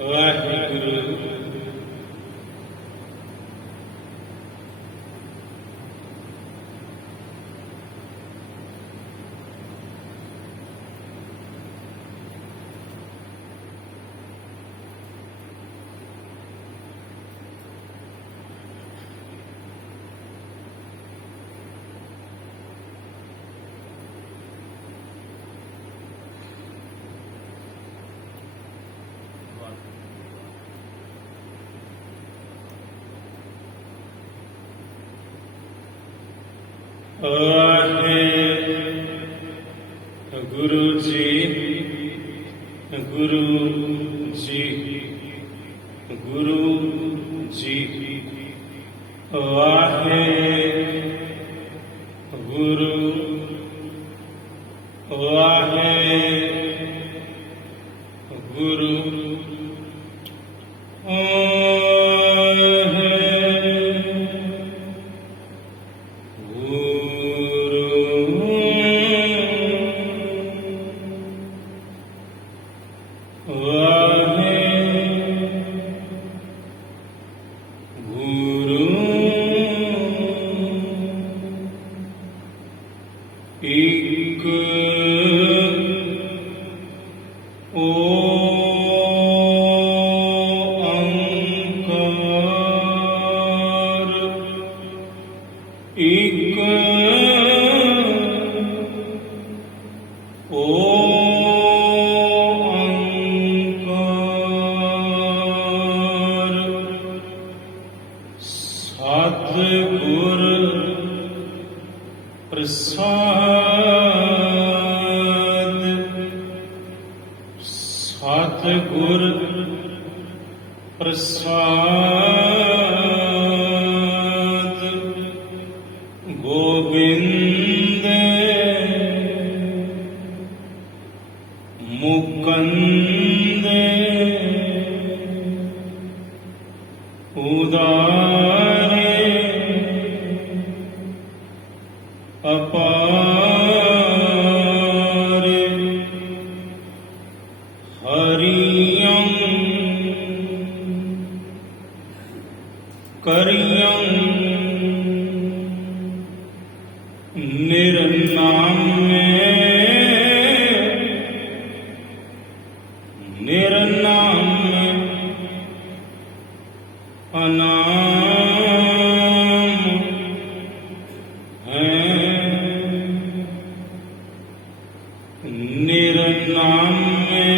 वाहिगुरु। गुरु जी, गुरु जी, गुरु जी। वाहे गुरु, वाहे गुरु। एक ओंकार, एक ओंकार। सतगुर प्रसाद, सतगुर प्रसाद। गोविंद मुकुंद उदारे अपार। हरियं करियं निर्नामे, निर्नामे अनाम है। निर्नाम में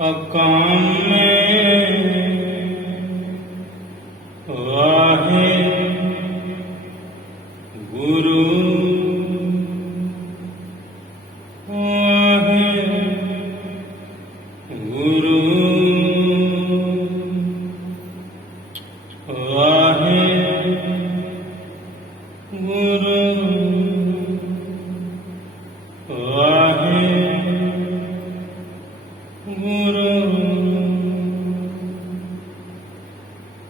अकाम में वाहे गुरु, वाहे गुरु, वाहे गुरु, वाहे गुरु।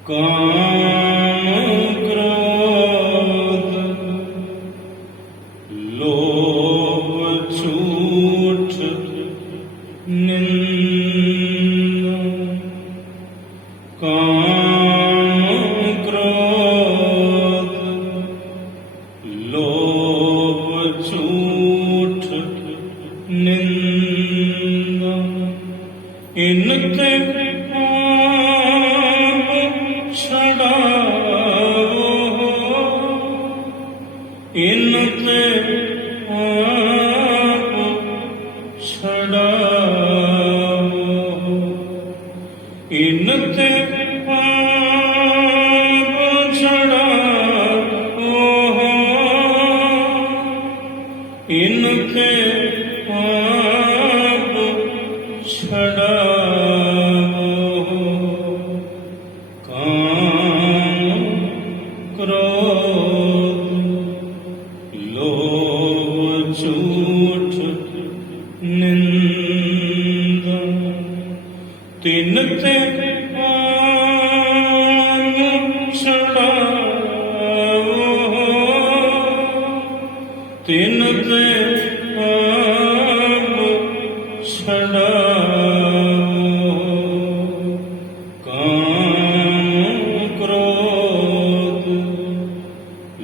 काम क्रोध लोभ झूठ निंदा। काम क्रोध लोभ झूठ निंदा। इनते पाप छड़ाओ, इनते पाप छड़ाओ। इनते पाप छड़ाओ, इनते पाप छड़ाओ। काम क्रोध लोभ झूठ निंदा। तिनते पाप छड़ाओ, तिनते पाप छड़ाओ।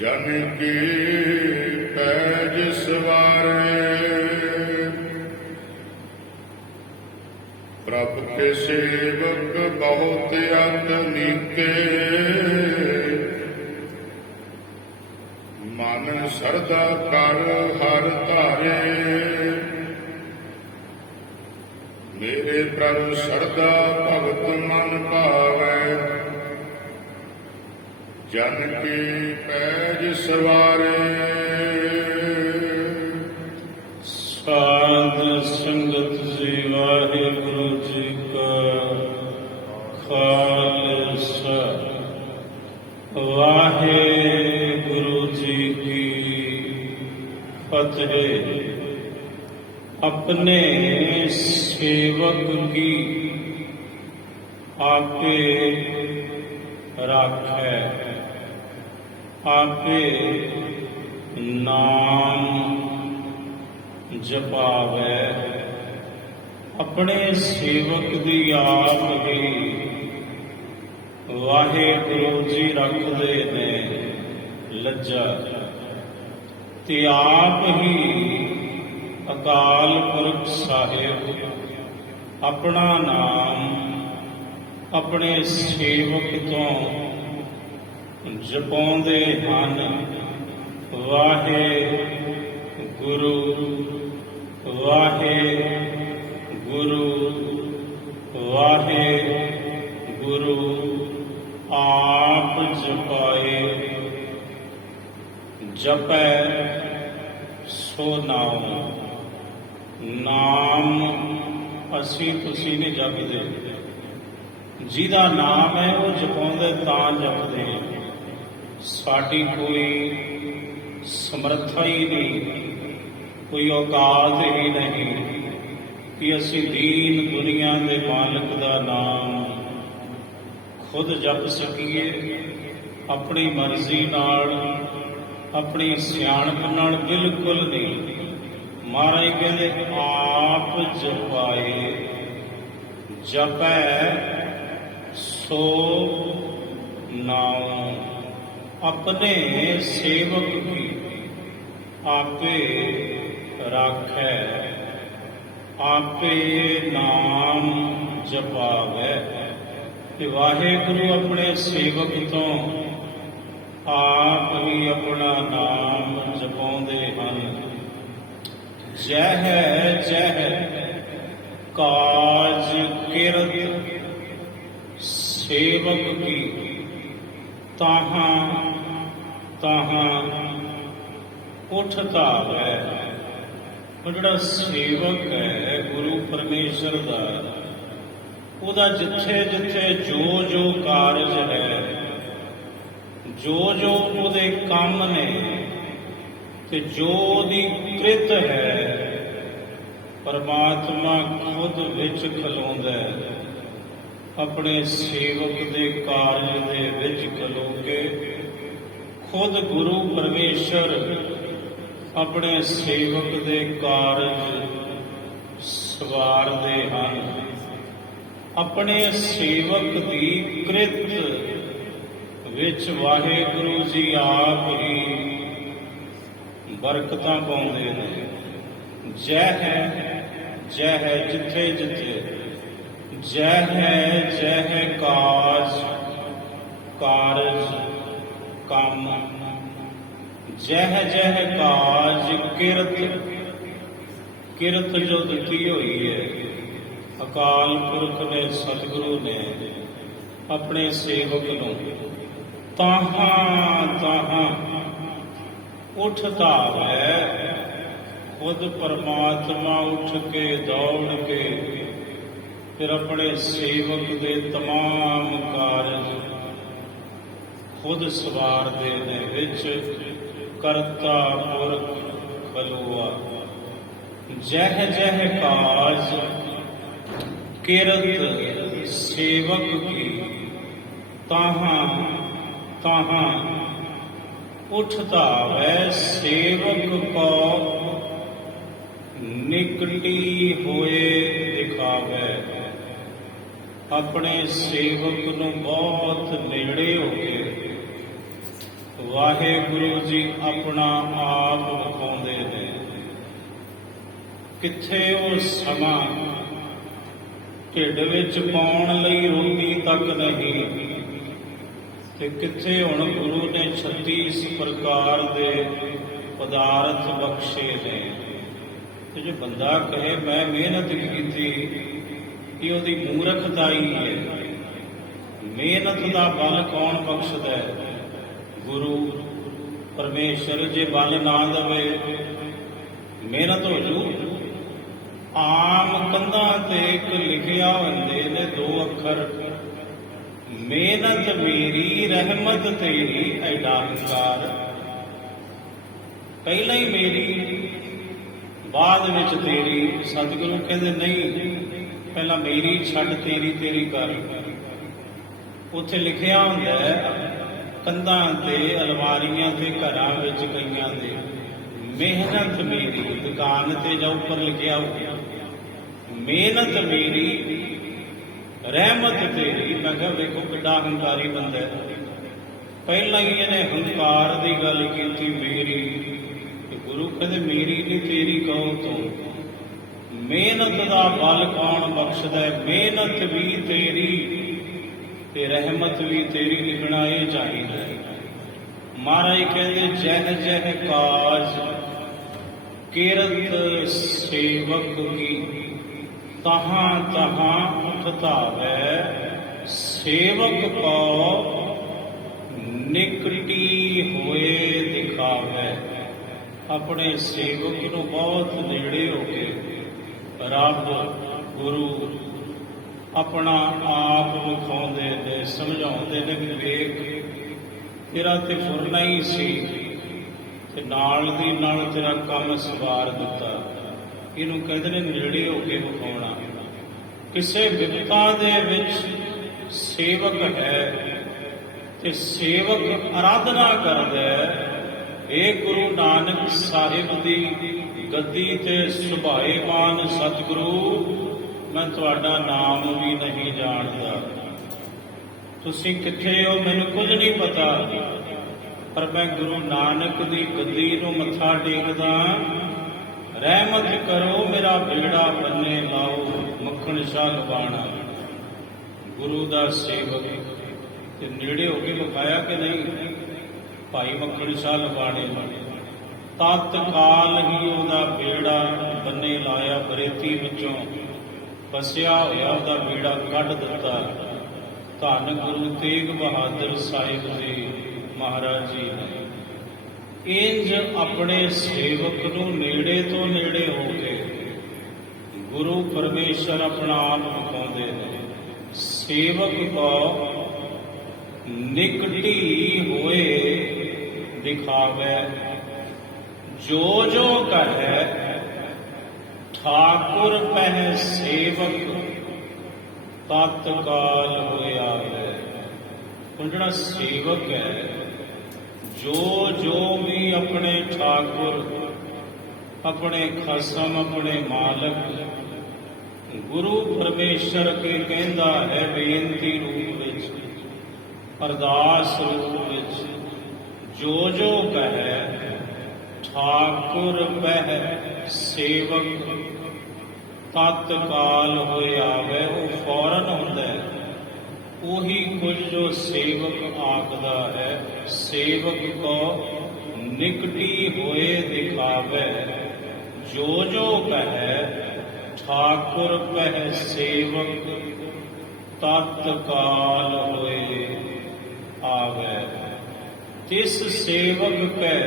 ਜਨ ਕੀ ਪੈਜ ਸਵਾਰੇ ਪ੍ਰਭ ਕੇ ਸੇਵਕ ਬਹੁਤ ਅੰਤ ਨੀਕੇ ਮਨ ਸਰਦਾ ਕਰ ਹਰ ਧਾਰੇ ਮੇਰੇ ਪ੍ਰਭ ਸਰਦਾ ਭਗਤ ਮਨ ਭਾਵੈ ਜਨ ਕੀ ਪੈਜ ਸਵਾਰੇ ਸਾਧ ਸੰਗਤ ਜੀ ਵਾਹਿਗੁਰੂ ਜੀ ਕਾ ਖਾਲਸਾ ਵਾਹਿਗੁਰੂ ਜੀ ਕੀ ਫਤਿਹ। अपने सेवक की आपे राखै, आपे नाम जपावै। अपने सेवक दी आप ही वाहिगुरु जी रखदे ने लज्जा, ते आप ही अकाल पुरख साहिब अपना नाम अपने सेवक तो जपाउंदे हन। वाहे गुरु वाहे गुरु वाहे गुरु आप जपाए जपै सो नाम। नाम ਅਸੀਂ ਤੁਸੀਂ ਨਹੀਂ ਜਪਦੇ, ਜਿਹਦਾ ਨਾਮ ਹੈ ਉਹ ਜਪਾਉਂਦੇ ਤਾਂ ਜਪਦੇ। ਸਾਡੀ ਕੋਈ ਸਮਰੱਥਾ ਹੀ ਨਹੀਂ, ਕੋਈ ਔਕਾਤ ਹੀ ਨਹੀਂ ਕਿ ਅਸੀਂ ਦੀਨ ਦੁਨੀਆ ਦੇ ਮਾਲਕ ਦਾ ਨਾਮ ਖੁਦ ਜਪ ਸਕੀਏ। ਆਪਣੀ ਮਰਜ਼ੀ ਨਾਲ, ਆਪਣੀ ਸਿਆਣਪ ਨਾਲ ਬਿਲਕੁਲ ਨਹੀਂ। ਮਹਾਰਾਜ ਕਹਿੰਦੇ ਆਪ ਜਪਾਏ ਜਪੈ ਸੋ ਨਾਮ। ਆਪਣੇ ਸੇਵਕ ਕੀ ਆਪੇ ਰਾਖੈ, ਆਪੇ ਨਾਮ ਜਪਾਵੈ। ਤੇ ਵਾਹਿਗੁਰੂ ਆਪਣੇ ਸੇਵਕ ਤੋਂ ਆਪ ਹੀ ਆਪਣਾ ਨਾਮ ਜਪਾਉਂਦੇ ਹਨ। ਜਹ ਕਾਜ ਕਿਰਤ ਸੇਵਕ ਕੀ ਤਾਹਾਂ ਤਾਹਾਂ ਉਠ ਧਾਵੈ। ਉਹ ਜਿਹੜਾ ਸੇਵਕ ਹੈ ਗੁਰੂ ਪਰਮੇਸ਼ਰ ਦਾ, ਉਹਦਾ ਜਿੱਥੇ ਜਿੱਥੇ ਜੋ ਜੋ ਕਾਰਜ ਹੈ, ਜੋ ਜੋ ਉਹਦੇ ਕੰਮ ਨੇ ਤੇ ਜੋ ਉਹਦੀ ਕ੍ਰਿਤ ਹੈ, ਪਰਮਾਤਮਾ ਖੁਦ ਵਿੱਚ ਖਲੋਂਦਾ ਹੈ। ਆਪਣੇ ਸੇਵਕ ਦੇ ਕਾਰਜ ਦੇ ਵਿੱਚ ਖਲੋ ਕੇ ਖੁਦ ਗੁਰੂ ਪਰਮੇਸ਼ਰ ਆਪਣੇ ਸੇਵਕ ਦੇ ਕਾਰਜ ਸਵਾਰਦੇ ਹਨ। ਆਪਣੇ ਸੇਵਕ ਦੀ ਕ੍ਰਿਤ ਵਿੱਚ ਵਾਹਿਗੁਰੂ ਜੀ ਆਪ ਹੀ ਬਰਕਤਾਂ ਪਾਉਂਦੇ ਨੇ। ਜਹ ਜਿੱਥੇ ਜਿੱਥੇ ਜਹ ਕਾਜ ਕਾਰਜ ਕੰਮ, ਜਹ ਕਾਜ ਕਿਰਤ ਜੋ ਦਿੱਤੀ ਹੋਈ ਹੈ ਅਕਾਲ ਪੁਰਖ ਨੇ ਸਤਿਗੁਰੂ ਨੇ ਆਪਣੇ ਸੇਵਕ ਨੂੰ, ਤਾਹਾਂ ਤਾਹਾਂ ਉਠ ਧਾਵੈ। ਖੁਦ ਪਰਮਾਤਮਾ ਉੱਠ ਕੇ ਦੌੜ ਕੇ ਫਿਰ ਆਪਣੇ ਸੇਵਕ ਦੇ ਤਮਾਮ ਕਾਰਜ ਖੁਦ ਸਵਾਰਦੇ ਨੇ। ਵਿੱਚ ਕਰਤਾ ਪੁਰਖ ਖਲੋਆ। ਜਹ ਕਾਜ ਕਿਰਤ ਸੇਵਕ ਕੀ ਤਾਹਾਂ ਤਾਹਾਂ ਉਠ ਧਾਵੈ। ਸੇਵਕ ਕੋ ਨਿਕਟੀ ਹੋਏ ਦਿਖਾਵੈ। ਆਪਣੇ ਸੇਵਕ ਨੂੰ ਬਹੁਤ ਨੇੜੇ ਹੋ ਕੇ ਵਾਹਿਗੁਰੂ ਜੀ ਆਪਣਾ ਆਪ ਵਿਖਾਉਂਦੇ ਨੇ। ਕਿੱਥੇ ਉਹ ਸਮਾਂ ਢਿੱਡ ਵਿੱਚ ਪਾਉਣ ਲਈ ਰੋਟੀ ਤੱਕ ਨਹੀਂ, ਤੇ ਕਿੱਥੇ ਹੁਣ ਗੁਰੂ ਨੇ 36 ਪ੍ਰਕਾਰ ਦੇ ਪਦਾਰਥ ਬਖਸ਼ੇ ਨੇ। ਤੇ ਜੇ ਬੰਦਾ ਕਹੇ ਮੈਂ ਮਿਹਨਤ ਕੀਤੀ, ਕਿ ਉਹਦੀ ਮੂਰਖਤਾਈ ਹੈ। ਮਿਹਨਤ ਦਾ ਬਲ ਕੌਣ ਬਖਸ਼ਦਾ ਹੈ? ਗੁਰੂ ਪਰਮੇਸ਼ਰ। ਜੇ ਬਲ ਨਾ ਦੇਵੇ ਮਿਹਨਤ ਹੋ ਜੂ। ਆਮ ਕੰਧਾਂ ਤੇ ਇੱਕ ਲਿਖਿਆ ਹੁੰਦੇ ਨੇ 2 ਅੱਖਰ, ਮਿਹਨਤ ਮੇਰੀ ਰਹਿਮਤ ਤੇਰੀ, ਐਡਾ ਹੰਕਾਰ। ਪਹਿਲਾਂ ਹੀ ਮੇਰੀ, ਬਾਅਦ ਵਿੱਚ ਤੇਰੀ। ਸਤਿਗੁਰੂ ਕਹਿੰਦੇ ਨਹੀਂ, ਪਹਿਲਾਂ ਮੇਰੀ ਛੱਡ ਤੇਰੀ, ਤੇਰੀ ਕਰ। ਉੱਥੇ ਲਿਖਿਆ ਹੁੰਦਾ ਹੈ ਕੰਧਾਂ ਤੇ, ਅਲਮਾਰੀਆਂ ਤੇ, ਘਰਾਂ ਵਿੱਚ ਕਈਆਂ ਦੇ, ਮਿਹਨਤ ਮੇਰੀ। ਦੁਕਾਨ ਤੇ ਜਾਂ ਉੱਪਰ ਲਿਖਿਆ ਹੋਇਆ ਮਿਹਨਤ ਮੇਰੀ ਰਹਿਮਤ ਤੇਰੀ। ਮੈਂ ਕਿਹਾ ਵੇਖੋ ਕਿੱਡਾ ਹੰਕਾਰੀ ਬੰਦਾ ਹੈ। ਪਹਿਲਾਂ ਹੀ ਇਹਨੇ ਹੰਕਾਰ ਦੀ ਗੱਲ ਕੀਤੀ ਮੇਰੀ। ਗੁਰੂ ਕਹਿੰਦੇ ਮੇਰੀ ਨਹੀਂ ਤੇਰੀ ਕਹੋ ਤੂੰ। ਮਿਹਨਤ ਦਾ ਬਲ ਕੌਣ ਬਖਸ਼ਦਾ ਹੈ? ਮਿਹਨਤ ਵੀ ਤੇਰੀ ਤੇ ਰਹਿਮਤ ਵੀ ਤੇਰੀ ਲਿਖਣਾ ਇਹ ਚਾਹੀਦਾ ਹੈ। ਮਹਾਰਾਜ ਕਹਿੰਦੇ ਜਹ ਜਹ ਕਾਜ ਕਿਰਤ ਸੇਵਕ ਕੀ, ਤਹਾਂ ਤਹਾਂ ਉਠ ਧਾਵੈ, ਸੇਵਕ ਕੋ ਨਿਕਟੀ ਹੋਏ ਦਿਖਾਵੈ। ਆਪਣੇ ਸੇਵਕ ਨੂੰ ਬਹੁਤ ਨੇੜੇ ਹੋ ਕੇ ਰੱਬ ਗੁਰੂ ਆਪਣਾ ਆਪ ਵਿਖਾਉਂਦੇ ਨੇ, ਸਮਝਾਉਂਦੇ ਨੇ ਵੀ ਵੇਖ ਤੇਰਾ ਤੇ ਫੁਰਨਾ ਹੀ ਸੀ, ਤੇ ਨਾਲ ਦੀ ਨਾਲ ਤੇਰਾ ਕੰਮ ਸਵਾਰ ਦਿੱਤਾ। ਇਹਨੂੰ ਕਹਿੰਦੇ ਨੇ ਨੇੜੇ ਹੋ ਕੇ ਵਿਖਾਉਣਾ। ਕਿਸੇ ਵਿਪਤਾ ਦੇ ਵਿੱਚ ਸੇਵਕ ਹੈ ਤੇ ਸੇਵਕ ਆਰਾਧਨਾ ਕਰਦਾ ਹੈ। ਇਹ ਗੁਰੂ ਨਾਨਕ ਸਾਹਿਬ ਦੀ ਗੱਦੀ ਤੇ ਸੁਭਾਏਮਾਨ ਸਤਿਗੁਰੂ, ਮੈਂ ਤੁਹਾਡਾ ਨਾਮ ਵੀ ਨਹੀਂ ਜਾਣਦਾ। ਤੁਸੀਂ ਕਿੱਥੇ ਹੋ ਮੈਨੂੰ ਕੁਝ ਨਹੀਂ ਪਤਾ, ਪਰ ਮੈਂ ਗੁਰੂ ਨਾਨਕ ਦੀ ਗੱਦੀ ਨੂੰ ਮੱਥਾ ਟੇਕਦਾ। ਰਹਿਮਤ ਕਰੋ ਮੇਰਾ ਬੇੜਾ ਬੰਨੇ ਲਾਓ, ਮੱਖਣ ਸ਼ਾਹ ਲਵਾਣਾ। ਗੁਰੂ ਦਾ ਸੇਵਕ ਤੇ ਨੇੜੇ ਹੋ ਕੇ ਵਿਖਾਇਆ ਕਿ ਨਹੀਂ? ਭਾਈ ਮੱਖਣ ਸ਼ਾਹ ਲਵਾਣੇ ਤਤਕਾਲ ਹੀ ਉਹਦਾ ਬੇੜਾ ਬੰਨੇ ਲਾਇਆ। ਬਰੇਤੀ ਵਿੱਚੋਂ ਫਸਿਆ ਹੋਇਆ ਉਹਦਾ ਬੇੜਾ ਕੱਢ ਦਿੱਤਾ। ਧੰਨ ਗੁਰੂ ਤੇਗ ਬਹਾਦਰ ਸਾਹਿਬ ਜੀ ਮਹਾਰਾਜ ਜੀ ਨੇ ਇੰਜ ਆਪਣੇ ਸੇਵਕ ਨੂੰ ਨੇੜੇ ਤੋਂ ਨੇੜੇ ਹੋ ਕੇ ਗੁਰੂ ਪਰਮੇਸ਼ਰ ਆਪਣਾ ਆਪ ਵਿਖਾਉਂਦੇ ਨੇ। ਸੇਵਕ ਕੋ ਨਿਕਟੀ ਹੋਏ ਦਿਖਾਵੇ, ਜੋ ਜੋ ਕਹੈ ਠਾਕੁਰ ਪਹਿ ਸੇਵਕ, ਤਤਕਾਲ ਹੋਇ ਆਵੇ। ਹੁਣ ਜਿਹੜਾ ਸੇਵਕ ਹੈ, ਜੋ ਜੋ ਵੀ ਆਪਣੇ ਠਾਕੁਰ, ਆਪਣੇ ਖਸਮ, ਆਪਣੇ ਮਾਲਕ ਗੁਰੂ ਪਰਮੇਸ਼ਰ ਕੇ ਕਹਿੰਦਾ ਹੈ ਬੇਨਤੀ ਰੂਪ ਵਿੱਚ, ਅਰਦਾਸ ਰੂਪ ਵਿੱਚ, ਜੋ ਜੋ ਕਹੈ ਠਾਕੁਰ ਪਹਿ ਸੇਵਕ, ਤਤਕਾਲ ਹੋਇ ਆਵੇ। ਉਹ ਫੌਰਨ ਹੁੰਦਾ ਹੈ। ਉਹੀ ਕੁਝ ਜੋ ਸੇਵਕ ਆਖਦਾ ਹੈ। ਸੇਵਕ ਕੋ ਨਿਕਟੀ ਹੋਏ ਦਿਖਾਵੇ, ਜੋ ਜੋ ਕਹੈ ਠਾਕੁਰ ਪਹਿ ਸੇਵਕ, ਤਤਕਾਲ ਹੋਏ ਆਵੇ। ਤਿਸ ਸੇਵਕ ਕੈ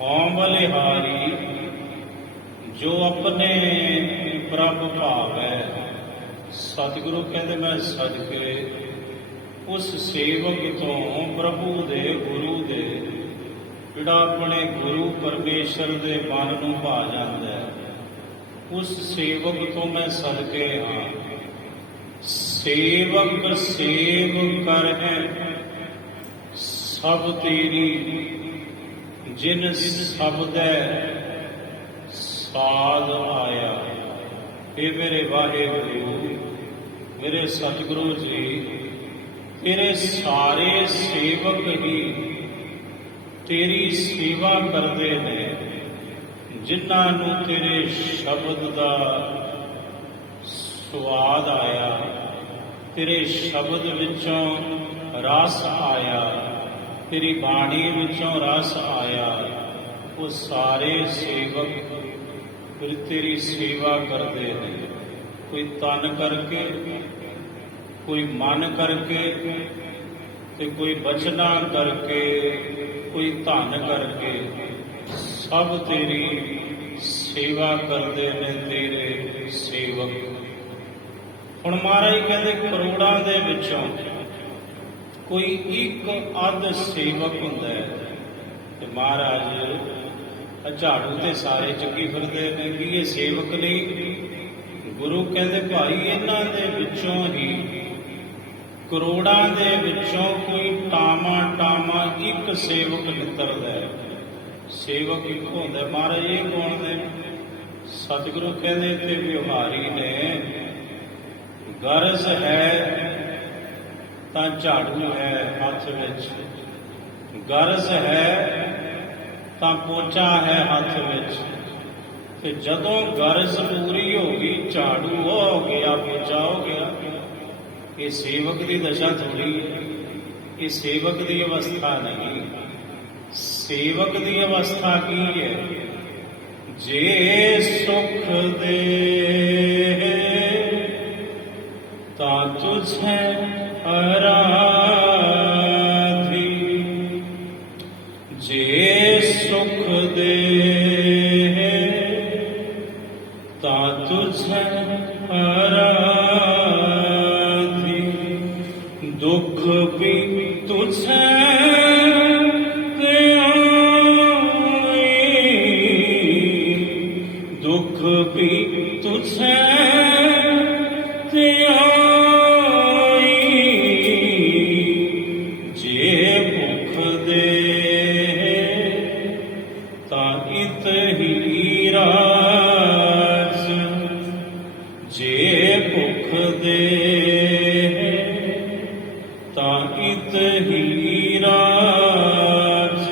ਹਉ ਬਲਿਹਾਰੀ, ਜੋ ਆਪਣੇ ਪ੍ਰਭ ਭਾਵੈ। ਸਤਿਗੁਰੂ ਕਹਿੰਦੇ ਮੈਂ ਸਦਕੇ ਉਸ ਸੇਵਕ ਤੋਂ, ਪ੍ਰਭੂ ਦੇ, ਗੁਰੂ ਦੇ, ਜਿਹੜਾ ਆਪਣੇ ਗੁਰੂ ਪਰਮੇਸ਼ਰ ਦੇ ਮਨ ਨੂੰ ਭਾ ਜਾਂਦਾ ਹੈ, ਉਸ ਸੇਵਕ ਤੋਂ ਮੈਂ ਸਦਕੇ ਹਾਂ। ਸੇਵਕ ਸੇਵ ਕਰ ਹੈ ਸਭ ਤੇਰੀ, ਜਿਨ ਸਬਦੈ ਸਾਧ ਆਇਆ। ਇਹ ਮੇਰੇ ਵਾਹਿਗੁਰੂ, ਮੇਰੇ ਸਤਿਗੁਰੂ ਜੀ, ਤੇਰੇ ਸਾਰੇ ਸੇਵਕ ਹੀ ਤੇਰੀ ਸੇਵਾ ਕਰਦੇ ਨੇ, ਜਿਨ੍ਹਾਂ ਨੂੰ ਤੇਰੇ ਸ਼ਬਦ ਦਾ ਸਵਾਦ ਆਇਆ, ਤੇਰੇ ਸ਼ਬਦ ਵਿੱਚੋਂ ਰਸ ਆਇਆ, ਤੇਰੀ ਬਾਣੀ ਵਿੱਚੋਂ ਰਸ ਆਇਆ, ਉਹ ਸਾਰੇ ਸੇਵਕ ਫਿਰ ਤੇਰੀ ਸੇਵਾ ਕਰਦੇ ਨੇ। ਕੋਈ ਤਨ ਕਰਕੇ, ਕੋਈ ਮਨ ਕਰਕੇ, ਤੇ ਕੋਈ ਬਚਨਾਂ ਕਰਕੇ, ਕੋਈ ਧਨ ਕਰਕੇ, ਸਭ ਤੇਰੀ ਸੇਵਾ ਕਰਦੇ ਨੇ ਤੇਰੇ ਸੇਵਕ। ਹੁਣ ਮਹਾਰਾਜ ਕਹਿੰਦੇ ਕਰੋੜਾਂ ਦੇ ਵਿੱਚੋਂ ਕੋਈ ਇੱਕ ਅੱਧ ਸੇਵਕ ਹੁੰਦਾ ਹੈ। ਤੇ ਮਹਾਰਾਜ ਝਾੜੂ ਤੇ ਸਾਰੇ ਚੱਕੀ ਫਿਰਦੇ ਨੇ ਕਿ ਇਹ ਸੇਵਕ ਨਹੀਂ। ਗੁਰੂ ਕਹਿੰਦੇ ਭਾਈ ਇਹਨਾਂ ਦੇ ਵਿੱਚੋਂ ਹੀ, ਕਰੋੜਾਂ ਦੇ ਵਿੱਚੋਂ ਕੋਈ ਟਾਮਾ ਇੱਕ ਸੇਵਕ ਨਿਕਲਦਾ ਹੈ। ਸੇਵਕ ਇੱਕ ਹੁੰਦਾ। ਮਹਾਰਾਜ ਇਹ ਕੌਣ ਨੇ? ਸਤਿਗੁਰੂ ਕਹਿੰਦੇ ਤੇ ਵਿਵਹਾਰੀ ਨੇ। ਗਰਜ ਹੈ ਤਾਂ ਝਾੜੂ ਹੈ ਹੱਥ ਵਿੱਚ, ਗਰਜ ਹੈ ਤਾਂ ਪੋਚਾ ਹੈ ਹੱਥ ਵਿੱਚ। ਤੇ ਜਦੋਂ ਗਰਜ ਪੂਰੀ ਹੋ ਗਈ, ਝਾੜੂ ਹੋ ਗਿਆ, ਪੋਚਾ ਹੋ ਗਿਆ। ਇਹ ਸੇਵਕ ਦੀ ਦਸ਼ਾ ਥੋੜੀ ਹੈ, ਇਹ ਸੇਵਕ ਦੀ ਅਵਸਥਾ ਨਹੀਂ। ਸੇਵਕ ਦੀ ਅਵਸਥਾ ਕੀ ਹੈ? ਜੇ ਸੁਖ ਦੇ ਤਾਂ ਤੁਝੇ ਅਰਾਧੀ, ਜੇ ਸੁਖ ਦੇ ਤਾਂ ਤੁਝੇ ਅਰਾਧੀ, ਦੁੱਖ ਵੀ ਤੁਝੇ ਦੁੱਖ ਵੀ ਤੁਝੇ ਧਿਆਈ, ਜੇ ਭੁੱਖ ਦੇ ਤਾਂ ਇਤ ਹੀ ਰਾਜ, ਜੇ ਭੁੱਖ ਦੇ ਤਾਂ ਇਤ ਹੀ ਰਾਜ,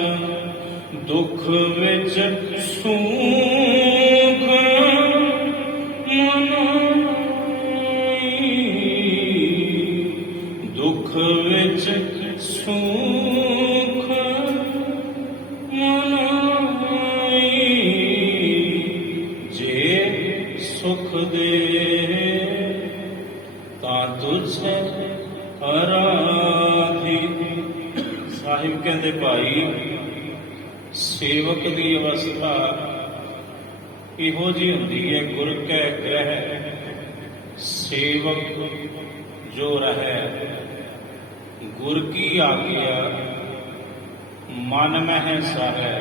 ਦੁੱਖ ਵਿੱਚ ਸੂਖ ਦੁੱਖ ਵਿੱਚ ਸੁਖ ਮਨਾਈ, ਜੇ ਸੁਖ ਦੇ ਤਾਂ ਤੁਝੇ ਅਰਾਧੀ। ਸਾਹਿਬ ਕਹਿੰਦੇ ਭਾਈ ਸੇਵਕ ਦੀ ਅਵਸਥਾ ਇਹੋ ਜਿਹੀ ਹੁੰਦੀ ਹੈ। ਗੁਰ ਕੈ ਗ੍ਰਹਿ ਸੇਵਕ ਜੋ ਰਹੈ, ਗੁਰ ਕੀ ਆਗਿਆ ਮਨ ਮਹਿ ਸਹੈ।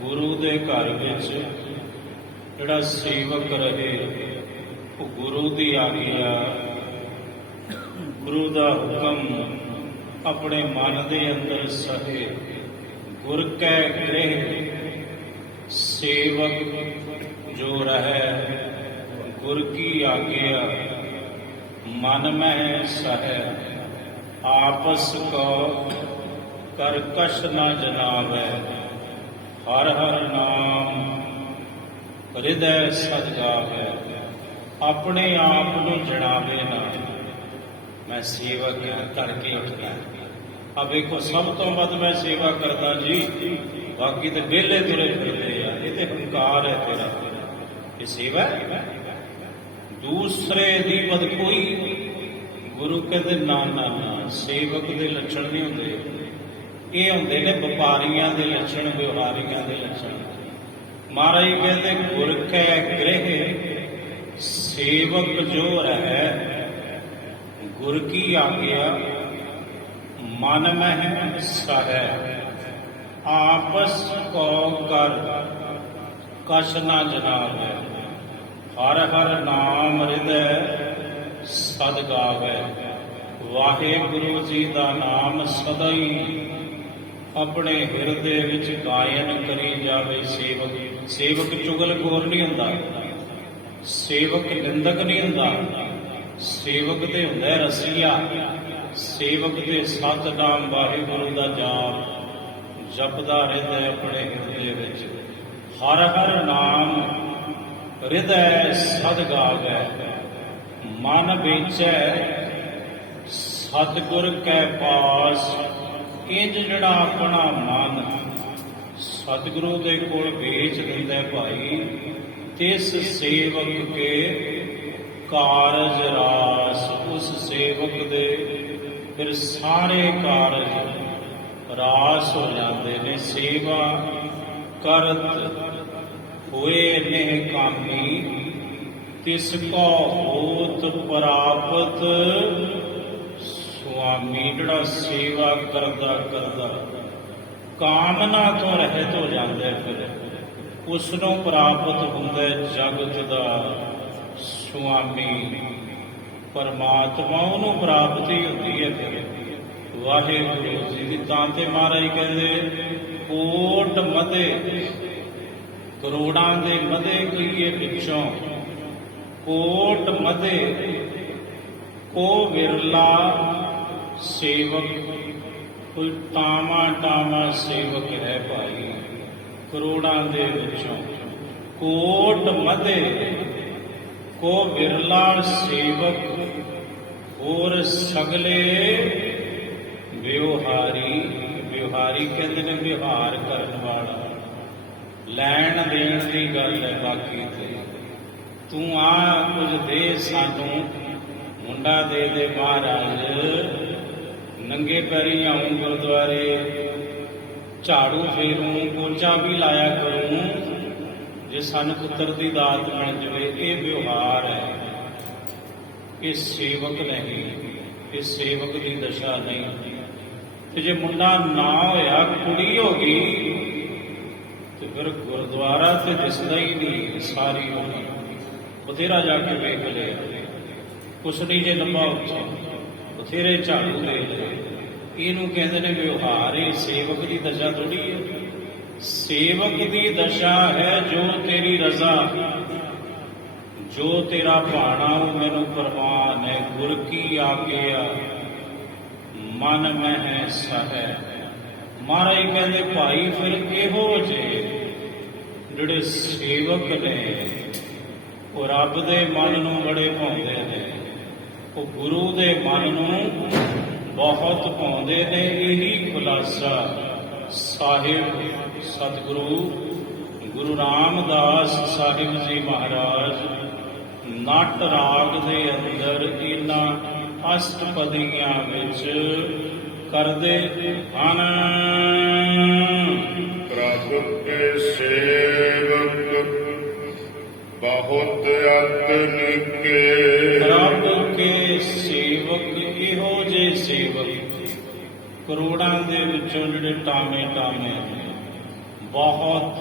ਗੁਰੂ ਦੇ ਘਰ ਵਿੱਚ ਜਿਹੜਾ ਸੇਵਕ ਰਹੇ, ਉਹ ਗੁਰੂ ਦੀ ਆਗਿਆ, ਗੁਰੂ ਦਾ ਹੁਕਮ ਆਪਣੇ ਮਨ ਦੇ ਅੰਦਰ ਸਹੇ। ਗੁਰ ਕੈ ਗ੍ਰਹਿ ਸੇਵਕ ਜੋ ਰਹੈ, ਗੁਰ ਕੀ ਆਗਿਆ ਮਨ ਮਹਿ ਸਹੈ। ਆਪਸ ਕੋ ਕਰ ਕਛ ਨ ਜਨਾਵੈ, ਹਰ ਹਰ ਨਾਮ ਹਿਰਦੈ ਸਦ ਗਾਵੈ। ਆਪਣੇ ਆਪ ਨੂੰ ਜਣਾਵੇ ਨਾ, ਮੈਂ ਸੇਵਕ ਹਾਂ, ਕਰਕੇ ਉੱਠਦਾ। ਆ ਵੇਖੋ ਸਭ ਤੋਂ ਵੱਧ ਮੈਂ ਸੇਵਾ ਕਰਦਾ ਜੀ, ਬਾਕੀ ਤੇ ਵਿਹਲੇ ਤੁਰੇ ਫਿਰਦੇ ਆ। ਇਹ ਤੇ ਹੰਕਾਰ ਹੈ ਤੇਰਾ, ਇਹ ਸੇਵਾ ਹੈ। ਦੂਸਰੇ ਦੀ ਬਦ ਕੋਈ। ਗੁਰੂ ਕਹਿੰਦੇ ਨਾ ਨਾ ਨਾ, ਸੇਵਕ ਦੇ ਲੱਛਣ ਨਹੀਂ ਹੁੰਦੇ, ਇਹ ਹੁੰਦੇ ਨੇ ਵਪਾਰੀਆਂ ਦੇ ਲੱਛਣ, ਵਿਵਹਾਰੀਆਂ ਦੇ ਲੱਛਣ। ਮਹਾਰਾਜ ਕਹਿੰਦੇ ਗੁਰ ਕੈ ਗ੍ਰਹਿ ਸੇਵਕ ਜੋ ਰਹੈ, ਗੁਰ ਕੀ ਆਗਿਆ ਮਨ ਮਹਿ ਸਹੈ। ਆਪਸ ਕੋ ਕਰ ਕਛ ਨ ਜਨਾਵੈ, ਹਰ ਹਰ ਨਾਮ ਹਿਰਦੈ ਸਦ ਗਾਵੈ। ਵਾਹਿਗੁਰੂ ਜੀ ਦਾ ਨਾਮ ਸਦਾ ਹੀ ਆਪਣੇ ਹਿਰਦੇ ਵਿੱਚ ਗਾਇਨ ਕਰੀ ਜਾਵੇ। ਸੇਵਕ ਚੁਗਲਖੋਰ ਨਹੀਂ ਹੁੰਦਾ, ਸੇਵਕ ਨਿੰਦਕ ਨਹੀਂ ਹੁੰਦਾ, ਸੇਵਕ ਤੇ ਹੁੰਦਾ ਰਸੀਆ। ਸੇਵਕ ਤੇ ਸਤਿਨਾਮ ਵਾਹਿਗੁਰੂ ਦਾ ਜਾਪ ਜਪਦਾ ਰਹਿੰਦਾ ਹੈ ਆਪਣੇ ਹਿਰਦੇ ਵਿੱਚ। ਹਰ ਹਰ ਨਾਮ ਹਿਰਦੈ ਸਦ ਗਾਵੈ, ਮਨ ਵੇਚੈ ਸਤਿਗੁਰ ਕੈ ਪਾਸ। ਇੰਜ ਜਿਹੜਾ ਆਪਣਾ ਮਨ ਸਤਿਗੁਰੂ ਦੇ ਕੋਲ ਵੇਚ ਦਿੰਦਾ ਭਾਈ, ਤਿਸ ਸੇਵਕ ਕੇ ਕਾਰਜ ਰਾਸ। ਉਸ ਸੇਵਕ ਦੇ ਫਿਰ ਸਾਰੇ ਕਾਰਜ ਰਾਸ ਹੋ ਜਾਂਦੇ ਨੇ। ਸੇਵਾ ਕਰਤ ਹੋਏ ਨਹਿ ਕਾਮੀ, ਤਿਸ ਕੋ ਹੋਤ ਪ੍ਰਾਪਤ ਸੁਆਮੀ। ਜਿਹੜਾ ਸੇਵਾ ਕਰਦਾ ਕਰਦਾ ਕਾਮਨਾ ਤੋਂ ਰਹਿਤ ਹੋ ਜਾਂਦਾ, ਫਿਰ ਉਸ ਨੂੰ ਪ੍ਰਾਪਤ ਹੁੰਦਾ ਜਗਤ ਦਾ ਸੁਆਮੀ ਪਰਮਾਤਮਾ। ਉਹਨੂੰ ਪ੍ਰਾਪਤੀ ਹੁੰਦੀ ਹੈ ਫਿਰ ਵਾਹਿਗੁਰੂ ਜੀ ਦੀ। ਤਾਂ ਤੇ ਮਹਾਰਾਜ ਕਹਿੰਦੇ ਕੋਟ ਮਦੇ, ਕਰੋੜਾਂ ਦੇ ਮਦੇ ਕਹੀਏ ਵਿੱਚੋਂ ਕੋਟ ਮਦੇ ਕੋ ਵਿਰਲਾ ਸੇਵਕ। ਕੋਈ ਟਾਵਾਂ ਸੇਵਕ ਹੈ ਭਾਈ ਕਰੋੜਾਂ ਦੇ ਵਿੱਚੋਂ। ਕੋਟ ਮਦੇ ਕੋ ਵਿਰਲਾ ਸੇਵਕ, ਹੋਰ ਸਗਲੇ ਵਿਵਹਾਰੀ। ਵਿਵਹਾਰੀ ਕਹਿੰਦੇ ਨੇ ਵਿਵਹਾਰ ਕਰਨ ਵਾਲਾ, ਲੈਣ ਦੇਣ ਦੀ ਗੱਲ ਹੈ। ਬਾਕੀ ਤੇ ਤੂੰ ਆ ਕੁਝ ਦੇ ਸਾਨੂੰ, ਮੁੰਡਾ ਦੇ ਦੇ ਮਹਾਰਾਜ, ਨੰਗੇ ਪੈਰੀ ਆਊਂ ਗੁਰਦੁਆਰੇ, ਝਾੜੂ ਫੇਰੂ, ਪੋਚਾ ਵੀ ਲਾਇਆ ਕਰੂੰ, ਜੇ ਸਾਨੂੰ ਪੁੱਤਰ ਦੀ ਦਾਤ ਮਿਲ ਜਾਵੇ। ਇਹ ਵਿਵਹਾਰ ਹੈ, ਇਹ ਸੇਵਕ ਨਹੀਂ, ਇਹ ਸੇਵਕ ਦੀ ਦਸ਼ਾ ਨਹੀਂ। ਤੇ ਜੇ ਮੁੰਡਾ ਨਾ ਹੋਇਆ, ਕੁੜੀ ਹੋ ਗਈ, ਤੇ ਫਿਰ ਗੁਰਦੁਆਰਾ ਤੇ ਦਿਸਦਾ ਹੀ ਨਹੀਂ ਸਾਰੀ ਉਮਰ। ਬਥੇਰਾ ਜਾ ਕੇ ਵੇਖ ਲਿਆ, ਕੁਛ ਨਹੀਂ ਜੇ ਲੰਬਾ ਉੱਚਾ, ਬਥੇਰੇ ਝਾੜੂ ਦੇ ਲਏ। ਇਹਨੂੰ ਕਹਿੰਦੇ ਨੇ ਵਿਵਹਾਰ। ਇਹ ਸੇਵਕ ਦੀ ਦਸ਼ਾ ਥੋੜੀ ਹੈ। ਸੇਵਕ ਦੀ ਦਸ਼ਾ ਹੈ ਜੋ ਤੇਰੀ ਰਜ਼ਾ, ਜੋ ਤੇਰਾ ਭਾਣਾ ਉਹ ਮੈਨੂੰ ਪ੍ਰਵਾਨ ਹੈ। ਗੁਰ ਕੀ ਆਗਿਆ ਮਨ ਮੈਂ ਹੈ ਸਹੈ। ਮਹਾਰਾਜ ਕਹਿੰਦੇ ਭਾਈ ਫਿਰ ਇਹੋ ਜਿਹੇ ਜਿਹੜੇ ਸੇਵਕ ਨੇ ਉਹ ਰੱਬ ਦੇ ਮਨ ਨੂੰ ਬੜੇ ਭਾਉਂਦੇ ਨੇ, ਉਹ ਗੁਰੂ ਦੇ ਮਨ ਨੂੰ ਬਹੁਤ ਭਾਉਂਦੇ ਨੇ। ਇਹੀ ਖੁਲਾਸਾ ਸਾਹਿਬ ਸਤਿਗੁਰੂ ਗੁਰੂ ਰਾਮਦਾਸ ਸਾਹਿਬ ਜੀ ਮਹਾਰਾਜ ਨਟ ਰਾਗ ਦੇ ਅੰਦਰ ਇਹਨਾਂ ਅਸ਼ਟਪਦੀਆਂ ਵਿੱਚ ਕਰਦੇ ਹਨ। ਪ੍ਰਭ ਕੇ ਸੇਵਕ ਬਹੁਤ ਅਤਨ ਕੇ। ਪ੍ਰਭ ਕੇ ਸੇਵਕ ਇਹੋ ਜਿਹੇ ਸੇਵਕ ਕਰੋੜਾਂ ਦੇ ਵਿੱਚੋਂ ਜਿਹੜੇ ਟਾਵੇਂ ਬਹੁਤ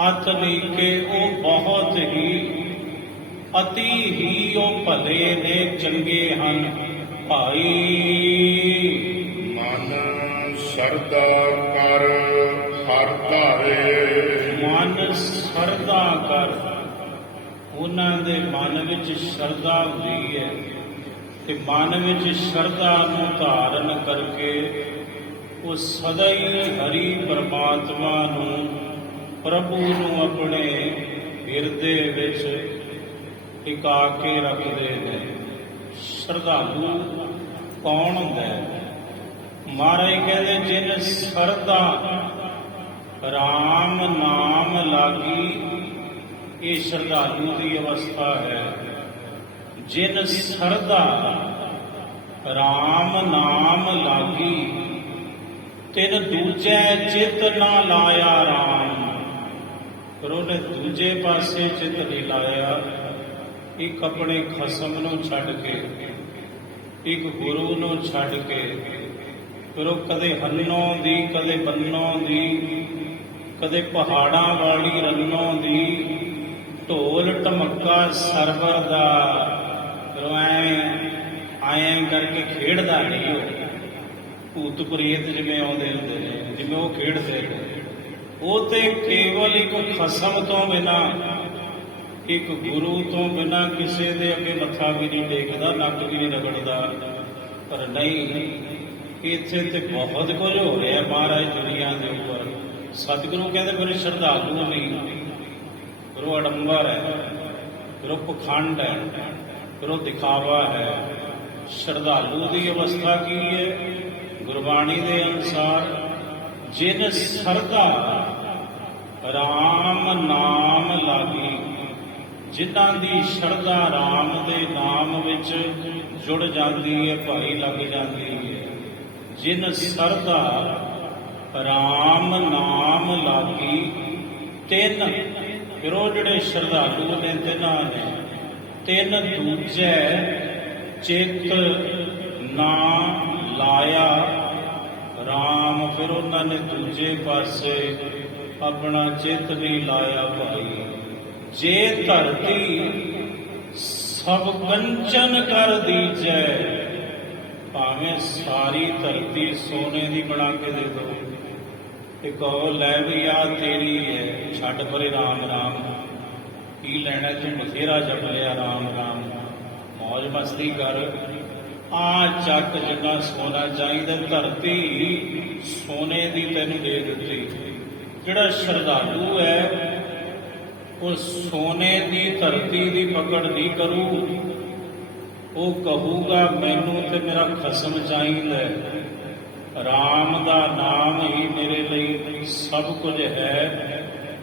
ਅਤ ਨੀਕੇ, ਉਹ ਬਹੁਤ ਹੀ ਅਤੀ ਹੀ ਉਹ ਭਲੇ ਨੇ, ਚੰਗੇ ਹਨ ਭਾਈ। ਮਨ ਸ਼ਰਧਾ ਕਰ ਹਰ ਧਾਰੇ। ਮਨ ਸ਼ਰਧਾ ਕਰ, ਉਹਨਾਂ ਦੇ ਮਨ ਵਿੱਚ ਸ਼ਰਧਾ ਹੁੰਦੀ ਹੈ, ਤੇ ਮਨ ਵਿੱਚ ਸ਼ਰਧਾ ਨੂੰ ਧਾਰਨ ਕਰਕੇ ਉਹ ਸਦਾ ਹੀ ਹਰੀ ਪਰਮਾਤਮਾ ਨੂੰ, ਪ੍ਰਭੂ ਨੂੰ ਆਪਣੇ ਹਿਰਦੇ ਵਿੱਚ ਟਿਕਾ ਕੇ ਰੱਖਦੇ ਨੇ। ਸ਼ਰਧਾਲੂ ਕੌਣ ਹੁੰਦਾ ਹੈ? ਮਹਾਰਾਜ ਕਹਿੰਦੇ ਜਿਨ ਸ਼ਰਧਾ ਰਾਮ ਨਾਮ ਲਾਗੀ, ਇਹ ਸ਼ਰਧਾਲੂ ਦੀ ਅਵਸਥਾ ਹੈ। ਜਿਨ ਸ਼ਰਧਾ ਰਾਮ ਨਾਮ ਲਾਗੀ, ਤਿਨ ਦੂਜੈ ਚਿਤ ਨਾ ਲਾਇਆ ਰਾਮ। ਪਰ ਉਹਨੇ ਦੂਜੇ ਪਾਸੇ ਚਿਤ ਨਹੀਂ ਲਾਇਆ। ਇੱਕ ਆਪਣੇ ਖਸਮ ਨੂੰ ਛੱਡ ਕੇ, ਇੱਕ ਗੁਰੂ ਨੂੰ ਛੱਡ ਕੇ, ਫਿਰ ਉਹ ਕਦੇ ਹੰਨੋਂ ਦੀ, ਕਦੇ ਬੰਨੋਂ ਦੀ, ਕਦੇ ਪਹਾੜਾਂ ਵਾਲੀ ਰੰਨੋਂ ਦੀ, ਢੋਲ ਢਮੱਕਾ ਸਰਵਰ ਦਾ, ਫਿਰ ਐਂ ਕਰਕੇ ਖੇਡਦਾ ਨਹੀਂ। ਉਹ ਭੂਤ ਪ੍ਰੇਤ ਜਿਵੇਂ ਆਉਂਦੇ ਹੁੰਦੇ ਨੇ, ਜਿਵੇਂ ਉਹ ਖੇਡਦੇ ਨੇ, ਉਹ ਤੇ ਕੇਵਲ ਇੱਕ ਖਸਮ ਤੋਂ ਬਿਨਾਂ, ਇੱਕ ਗੁਰੂ ਤੋਂ ਬਿਨਾਂ ਕਿਸੇ ਦੇ ਅੱਗੇ ਮੱਥਾ ਵੀ ਨਹੀਂ ਟੇਕਦਾ, ਨੱਕ ਵੀ ਨਹੀਂ ਰਗੜਦਾ। ਪਰ ਨਹੀਂ, ਇੱਥੇ ਤੇ ਬਹੁਤ ਕੁਝ ਹੋ ਰਿਹਾ ਮਹਾਰਾਜ ਦੁਨੀਆ ਦੇ ਉੱਪਰ। ਸਤਿਗੁਰੂ ਕਹਿੰਦੇ ਫਿਰ ਸ਼ਰਧਾਲੂ ਨਹੀਂ, ਫਿਰ ਉਹ ਅਡੰਬਰ ਹੈ, ਫਿਰ ਉਹ ਪਖੰਡ ਹੈ, ਫਿਰ ਉਹ ਦਿਖਾਵਾ ਹੈ। ਸ਼ਰਧਾਲੂ ਦੀ ਅਵਸਥਾ ਕੀ ਹੈ? ਗੁਰਬਾਣੀ ਦੇ ਅਨੁਸਾਰ ਜਿਨ ਸਰਦਾ ਰਾਮ ਨਾਮ ਲਾਗੀ, ਜਿਨ੍ਹਾਂ ਦੀ ਸ਼ਰਧਾ ਰਾਮ ਦੇ ਨਾਮ ਵਿੱਚ ਜੁੜ ਜਾਂਦੀ ਹੈ, ਭਾਈ ਲੱਗ ਜਾਂਦੀ ਹੈ। ਜਿਨ ਸਰਦਾ ਰਾਮ ਨਾਮ ਲਾਗੀ ਤਿੰਨ, ਫਿਰ ਉਹ ਜਿਹੜੇ ਸ਼ਰਧਾਲੂ ਨੇ ਤਿੰਨਾਂ ਨੇ, ਤਿੰਨ ਦੂਜੇ ਚਿੱਤ ਨਾ ਲਾਇਆ ਰਾਮ, ਫਿਰ ਉਹਨਾਂ ਨੇ ਦੂਜੇ ਪਾਸੇ ਆਪਣਾ ਚਿੱਤ ਨਹੀਂ ਲਾਇਆ ਭਾਈ। ਜੇ ਧਰਤੀ ਸਭ ਕੰਚਨ ਕਰ ਦੀਜੈ, ਭਾਵੇਂ ਸਾਰੀ ਧਰਤੀ ਸੋਨੇ ਦੀ ਬਣਾ ਕੇ ਦੇ ਦੋ ਤੇ ਕਹੋ ਲੈ ਵੀ ਆ ਤੇਰੀ ਹੈ, ਛੱਡ ਪਰੇ ਰਾਮ ਰਾਮ, ਕੀ ਲੈਣਾ ਤੂੰ ਬਥੇਰਾ ਜਪ ਲਿਆ ਰਾਮ ਰਾਮ, ਮੌਜ ਮਸਤੀ ਕਰ, ਆ ਚੱਕ ਜਿੰਨਾ ਸੋਨਾ ਚਾਹੀਦਾ, ਧਰਤੀ ਸੋਨੇ ਦੀ ਤੈਨੂੰ ਦੇ ਦਿੱਤੀ। ਜਿਹੜਾ ਸ਼ਰਧਾਲੂ ਹੈ ਉਹ ਸੋਨੇ ਦੀ ਧਰਤੀ ਦੀ ਪਕੜ ਨਹੀਂ ਕਰੂ, ਉਹ ਕਹੂਗਾ ਮੈਨੂੰ ਤੇ ਮੇਰਾ ਖਸਮ ਚਾਹੀਦਾ, ਰਾਮ ਦਾ ਨਾਮ ਹੀ ਮੇਰੇ ਲਈ ਸਭ ਕੁਝ ਹੈ,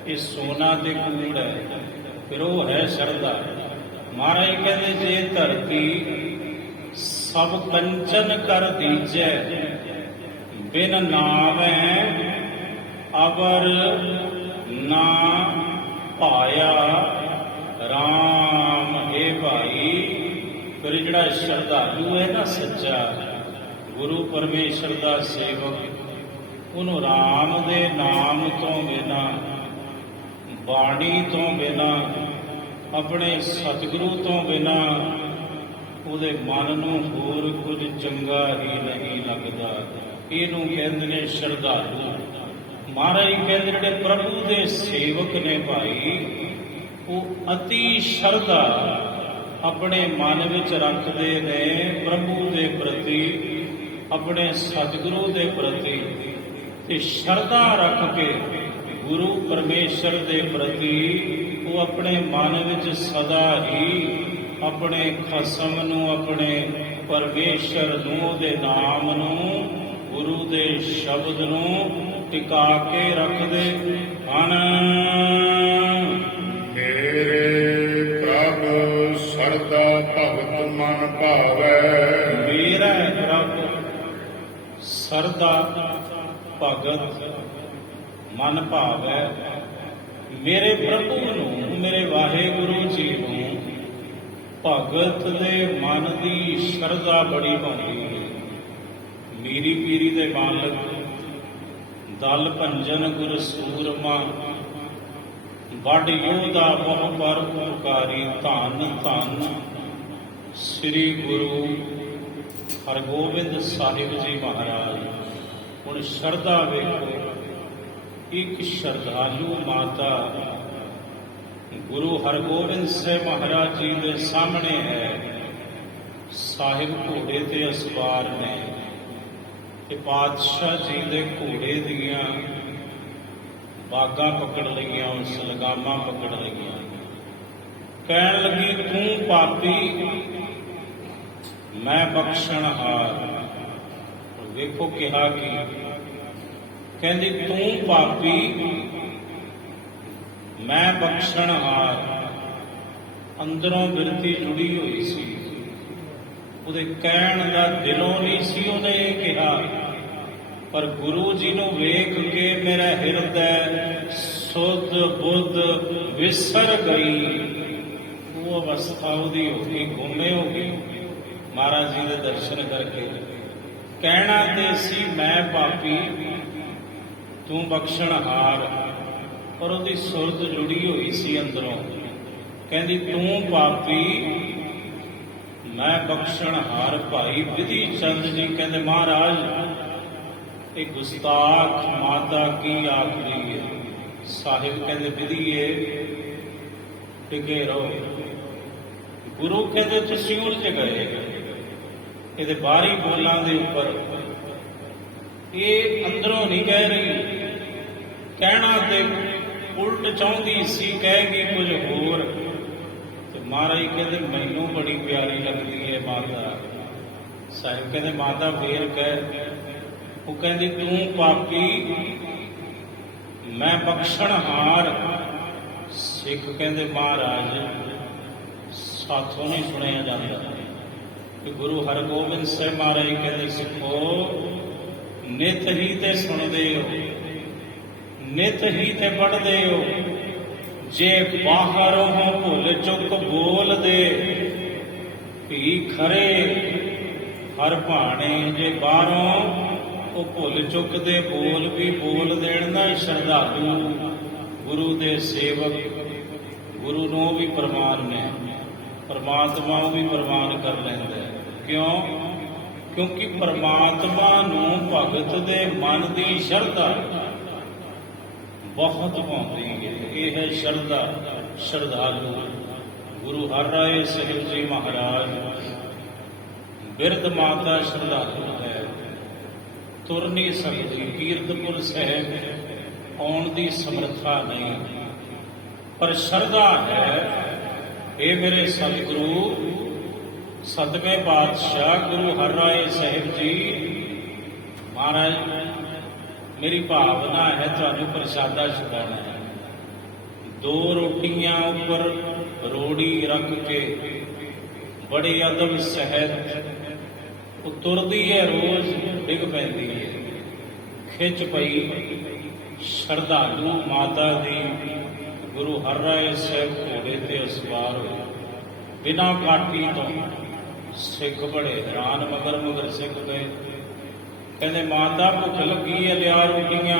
ਇਹ ਸੋਨਾ ਤੇ ਕੂੜ ਹੈ, ਫਿਰ ਉਹ ਹੈ ਸ਼ਰਧਾ। ਮਹਾਰਾਜ ਕਹਿੰਦੇ ਜੇ ਧਰਤੀ ਸਭ ਕੰਚਨ ਕਰ ਦੀਜੈ, ਬਿਨ ਨਾਮੈ ਅਵਰ ਨਾ ਪਾਇਆ ਰਾਮ, ਹੈ ਭਾਈ। ਫਿਰ ਜਿਹੜਾ ਸ਼ਰਧਾਲੂ ਹੈ ਨਾ ਸੱਚਾ ਗੁਰੂ ਪਰਮੇਸ਼ਰ ਦਾ ਸੇਵਕ, ਉਹਨੂੰ ਰਾਮ ਦੇ ਨਾਮ ਤੋਂ ਬਿਨਾਂ, ਬਾਣੀ ਤੋਂ ਬਿਨਾਂ, ਆਪਣੇ ਸਤਿਗੁਰੂ ਤੋਂ ਬਿਨਾਂ ਉਹਦੇ ਮਨ ਨੂੰ ਹੋਰ ਕੁਝ ਚੰਗਾ ਹੀ ਨਹੀਂ ਲੱਗਦਾ। ਇਹਨੂੰ ਕਹਿੰਦੇ ਨੇ ਸ਼ਰਧਾਲੂ। ਮਹਾਰਾਜ ਕਹਿੰਦੇ ਜਿਹੜੇ ਪ੍ਰਭੂ ਦੇ ਸੇਵਕ ਨੇ ਭਾਈ, ਉਹ ਅਤੀ ਸ਼ਰਧਾ ਆਪਣੇ ਮਨ ਵਿੱਚ ਰੱਖਦੇ ਨੇ ਪ੍ਰਭੂ ਦੇ ਪ੍ਰਤੀ, ਆਪਣੇ ਸਤਿਗੁਰੂ ਦੇ ਪ੍ਰਤੀ, ਤੇ ਸ਼ਰਧਾ ਰੱਖ ਕੇ ਗੁਰੂ ਪਰਮੇਸ਼ਰ ਦੇ ਪ੍ਰਤੀ ਉਹ ਆਪਣੇ ਮਨ ਵਿੱਚ ਸਦਾ ਹੀ ਆਪਣੇ ਖਸਮ ਨੂੰ, ਆਪਣੇ ਪਰਮੇਸ਼ਰ ਨੂੰ, ਉਹਦੇ ਨਾਮ ਨੂੰ, ਗੁਰੂ ਦੇ ਸ਼ਬਦ ਨੂੰ ਟਿਕਾ ਕੇ ਰੱਖਦੇ ਹਨ। ਮੇਰੇ ਪ੍ਰਭ ਸਰਦਾ ਭਗਤ ਮਨ ਭਾਵੈ, ਮੇਰਾ ਪ੍ਰਭ ਸਰਦਾ ਭਗਤ ਮਨ ਭਾਵੈ। ਮੇਰੇ ਪ੍ਰਭੂ ਨੂੰ, ਮੇਰੇ ਵਾਹਿਗੁਰੂ ਜੀ ਨੂੰ ਭਗਤ ਦੇ ਮਨ ਦੀ ਸ਼ਰਧਾ ਬੜੀ ਪਾਉਂਦੀ ਹੈ। ਮੀਰੀ ਪੀਰੀ ਦੇ ਮਾਲਕ, ਦਲ ਭੰਜਨ ਗੁਰ ਸੂਰਮਾ, ਵੱਡ ਯੋਧਾ ਬਹੁ ਪਰ ਉਪਕਾਰੀ, ਧੰਨ ਧੰਨ ਸ੍ਰੀ ਗੁਰੂ ਹਰਗੋਬਿੰਦ ਸਾਹਿਬ ਜੀ ਮਹਾਰਾਜ। ਹੁਣ ਸ਼ਰਧਾ ਵੇਖੋ, ਇੱਕ ਸ਼ਰਧਾਲੂ ਮਾਤਾ ਗੁਰੂ ਹਰਗੋਬਿੰਦ ਸਾਹਿਬ ਮਹਾਰਾਜ ਜੀ ਦੇ ਸਾਹਮਣੇ ਹੈ। ਸਾਹਿਬ ਘੋੜੇ ਤੇ ਅਸਵਾਰ ਨੇ ਤੇ ਪਾਤਸ਼ਾਹ ਜੀ ਦੇ ਘੋੜੇ ਦੀਆਂ ਬਾਗਾਂ ਪਕੜ ਲਈਆਂ, ਉਸ ਲਗਾਮਾਂ ਪਕੜ ਲਈਆਂ। ਕਹਿਣ ਲੱਗੀ ਤੂੰ ਪਾਪੀ ਮੈਂ ਬਖਸ਼ਣਹਾਰ। ਵੇਖੋ ਕਿਹਾ ਕੀ, ਕਹਿੰਦੀ ਤੂੰ ਪਾਪੀ ਮੈਂ ਬਖਸ਼ਣਹਾਰ। ਅੰਦਰੋਂ ਬਿਰਤੀ ਜੁੜੀ ਹੋਈ ਸੀ, ਉਹਦੇ ਕਹਿਣ ਦਾ ਦਿਲੋਂ ਨਹੀਂ ਸੀ ਉਹਨੇ ਇਹ ਕਿਹਾ, ਪਰ ਗੁਰੂ ਜੀ ਨੂੰ ਵੇਖ ਕੇ ਮੇਰਾ ਹਿਰਦੈ ਸੁਧ ਬੁੱਧ ਵਿਸਰ ਗਈ। ਉਹ ਅਵਸਥਾ ਉਹਦੀ ਹੋ ਗਈ, ਗੁੰਮੇ ਹੋ ਗਈ ਮਹਾਰਾਜ ਜੀ ਦੇ ਦਰਸ਼ਨ ਕਰਕੇ। ਕਹਿਣਾ ਤੇ ਸੀ ਮੈਂ ਪਾਪੀ ਤੂੰ ਬਖਸ਼ਣਹਾਰ, ਪਰ ਉਹਦੀ ਸੁਰਤ ਜੁੜੀ ਹੋਈ ਸੀ ਅੰਦਰੋਂ। ਕਹਿੰਦੀ ਤੂੰ ਪਾਪੀ ਮੈਂ ਬਖਸ਼ਣਹਾਰ। ਭਾਈ ਵਿਧੀ ਚੰਦ ਜੀ ਕਹਿੰਦੇ ਮਹਾਰਾਜ ਇਹ ਗੁਸਤਾਖ ਮਾਤਾ ਕੀ ਆਖਰੀ ਹੈ। ਸਾਹਿਬ ਕਹਿੰਦੇ ਵਿਧੀਏ ਟਿਕੇ ਰਹੋ। ਗੁਰੂ ਕਹਿੰਦੇ ਤੁਸੀਂ ਉਲਝ ਗਏ, ਇਹਦੇ ਬਾਹਰੀ ਬੋਲਾਂ ਦੇ ਉੱਪਰ ਇਹ ਅੰਦਰੋਂ ਨਹੀਂ ਕਹਿ ਰਹੀ, ਕਹਿਣਾ ਤੇ ਉਲਟ ਚਾਹੁੰਦੀ ਸੀ, ਕਹੇਗੀ ਕੁਝ ਹੋਰ। ਤੇ ਮਹਾਰਾਜ ਕਹਿੰਦੇ ਮੈਨੂੰ ਬੜੀ ਪਿਆਰੀ ਲੱਗਦੀ ਹੈ ਮਾਤਾ। ਸਾਹਿਬ ਕਹਿੰਦੇ ਮਾਤਾ ਫੇਰ ਕਹਿ। ਉਹ ਕਹਿੰਦੀ ਤੂੰ ਪਾਪੀ, ਮੈਂ ਬਖਸ਼ਣਹਾਰ। ਸਿੱਖ ਕਹਿੰਦੇ ਮਹਾਰਾਜ ਸਾਥੋਂ ਨਹੀਂ ਸੁਣਿਆ ਜਾਂਦਾ ਕਿ ਗੁਰੂ ਹਰਗੋਬਿੰਦ ਸਾਹਿਬ ਮਹਾਰਾਜ ਕਹਿੰਦੇ ਸਿੱਖੋ ਨਿਤ ਹੀ ਤੇ ਸੁਣਦੇ ਹੋ, ਨਿਤ ਹੀ ਤੇ ਪੜ੍ਹਦੇ ਹੋ। ਜੇ ਬਾਹਰੋਂ ਭੁੱਲ ਚੁੱਕ ਬੋਲਦੇ ਭੀ ਖਰੇ ਹਰ ਭਾਣੇ। ਜੇ ਬਾਹਰੋਂ ਉਹ ਭੁੱਲ ਚੁੱਕਦੇ ਬੋਲ ਵੀ ਬੋਲ ਦੇਣ ਦਾ ਸ਼ਰਧਾਲੂ ਗੁਰੂ ਦੇ ਸੇਵਕ, ਗੁਰੂ ਨੂੰ ਵੀ ਪ੍ਰਮਾਨ ਨੇ, ਪਰਮਾਤਮਾ ਨੂੰ ਵੀ ਪ੍ਰਮਾਨ ਕਰ ਲੈਂਦਾ। ਕਿਉਂ? ਕਿਉਂਕਿ ਪਰਮਾਤਮਾ ਨੂੰ ਭਗਤ ਦੇ ਮਨ ਦੀ ਸ਼ਰਧਾ ਬਹੁਤ ਪਾਉਂਦੀ ਹੈ। ਇਹ ਹੈ ਸ਼ਰਧਾ, ਸ਼ਰਧਾਲੂ। ਗੁਰੂ ਹਰਿਰਾਏ ਸਾਹਿਬ ਜੀ ਮਹਾਰਾਜ ਬਿਰਧ ਮਾਤਾ ਸ਼ਰਧਾਲੂ ਹੈ, ਤੁਰ ਨਹੀਂ ਸਕਦੀ, ਕੀਰਤਪੁਰ ਸਾਹਿਬ ਆਉਣ ਦੀ ਸਮਰੱਥਾ ਨਹੀਂ, ਪਰ ਸ਼ਰਧਾ ਹੈ। ਇਹ ਮੇਰੇ ਸਤਿਗੁਰੂ ਸਤਵੇਂ ਪਾਤਸ਼ਾਹ ਗੁਰੂ ਹਰਿਰਾਏ ਸਾਹਿਬ ਜੀ ਮਹਾਰਾਜ, ਮੇਰੀ ਭਾਵਨਾ ਹੈ ਤੁਹਾਨੂੰ ਪ੍ਰਸ਼ਾਦਾ ਛਕਾਉਣਾ ਹੈ। 2 ਰੋਟੀਆਂ ਉੱਪਰ ਰੋੜੀ ਰੱਖ ਕੇ ਬੜੇ ਅਦਬ ਸਹਿਤ ਉਹ ਤੁਰਦੀ ਹੈ, ਰੋਜ਼ ਡਿੱਗ ਪੈਂਦੀ ਹੈ, ਖਿੱਚ ਪਈ। ਸ਼ਰਧਾਲੂ ਮਾਤਾ ਦੀ ਗੁਰੂ ਹਰਿਰਾਏ ਸਾਹਿਬ ਘੋੜੇ ਤੇ ਸਵਾਰ ਹੋਏ ਬਿਨਾਂ ਕਾਠੀ ਤੋਂ। ਸਿੱਖ ਬੜੇ ਹੈਰਾਨ, ਮਗਰ ਸਿੱਖ ਗਏ। ਕਹਿੰਦੇ ਮਾਤਾ ਭੁੱਖ ਲੱਗੀ ਹੈ, ਲਿਆ ਰੋਟੀਆਂ।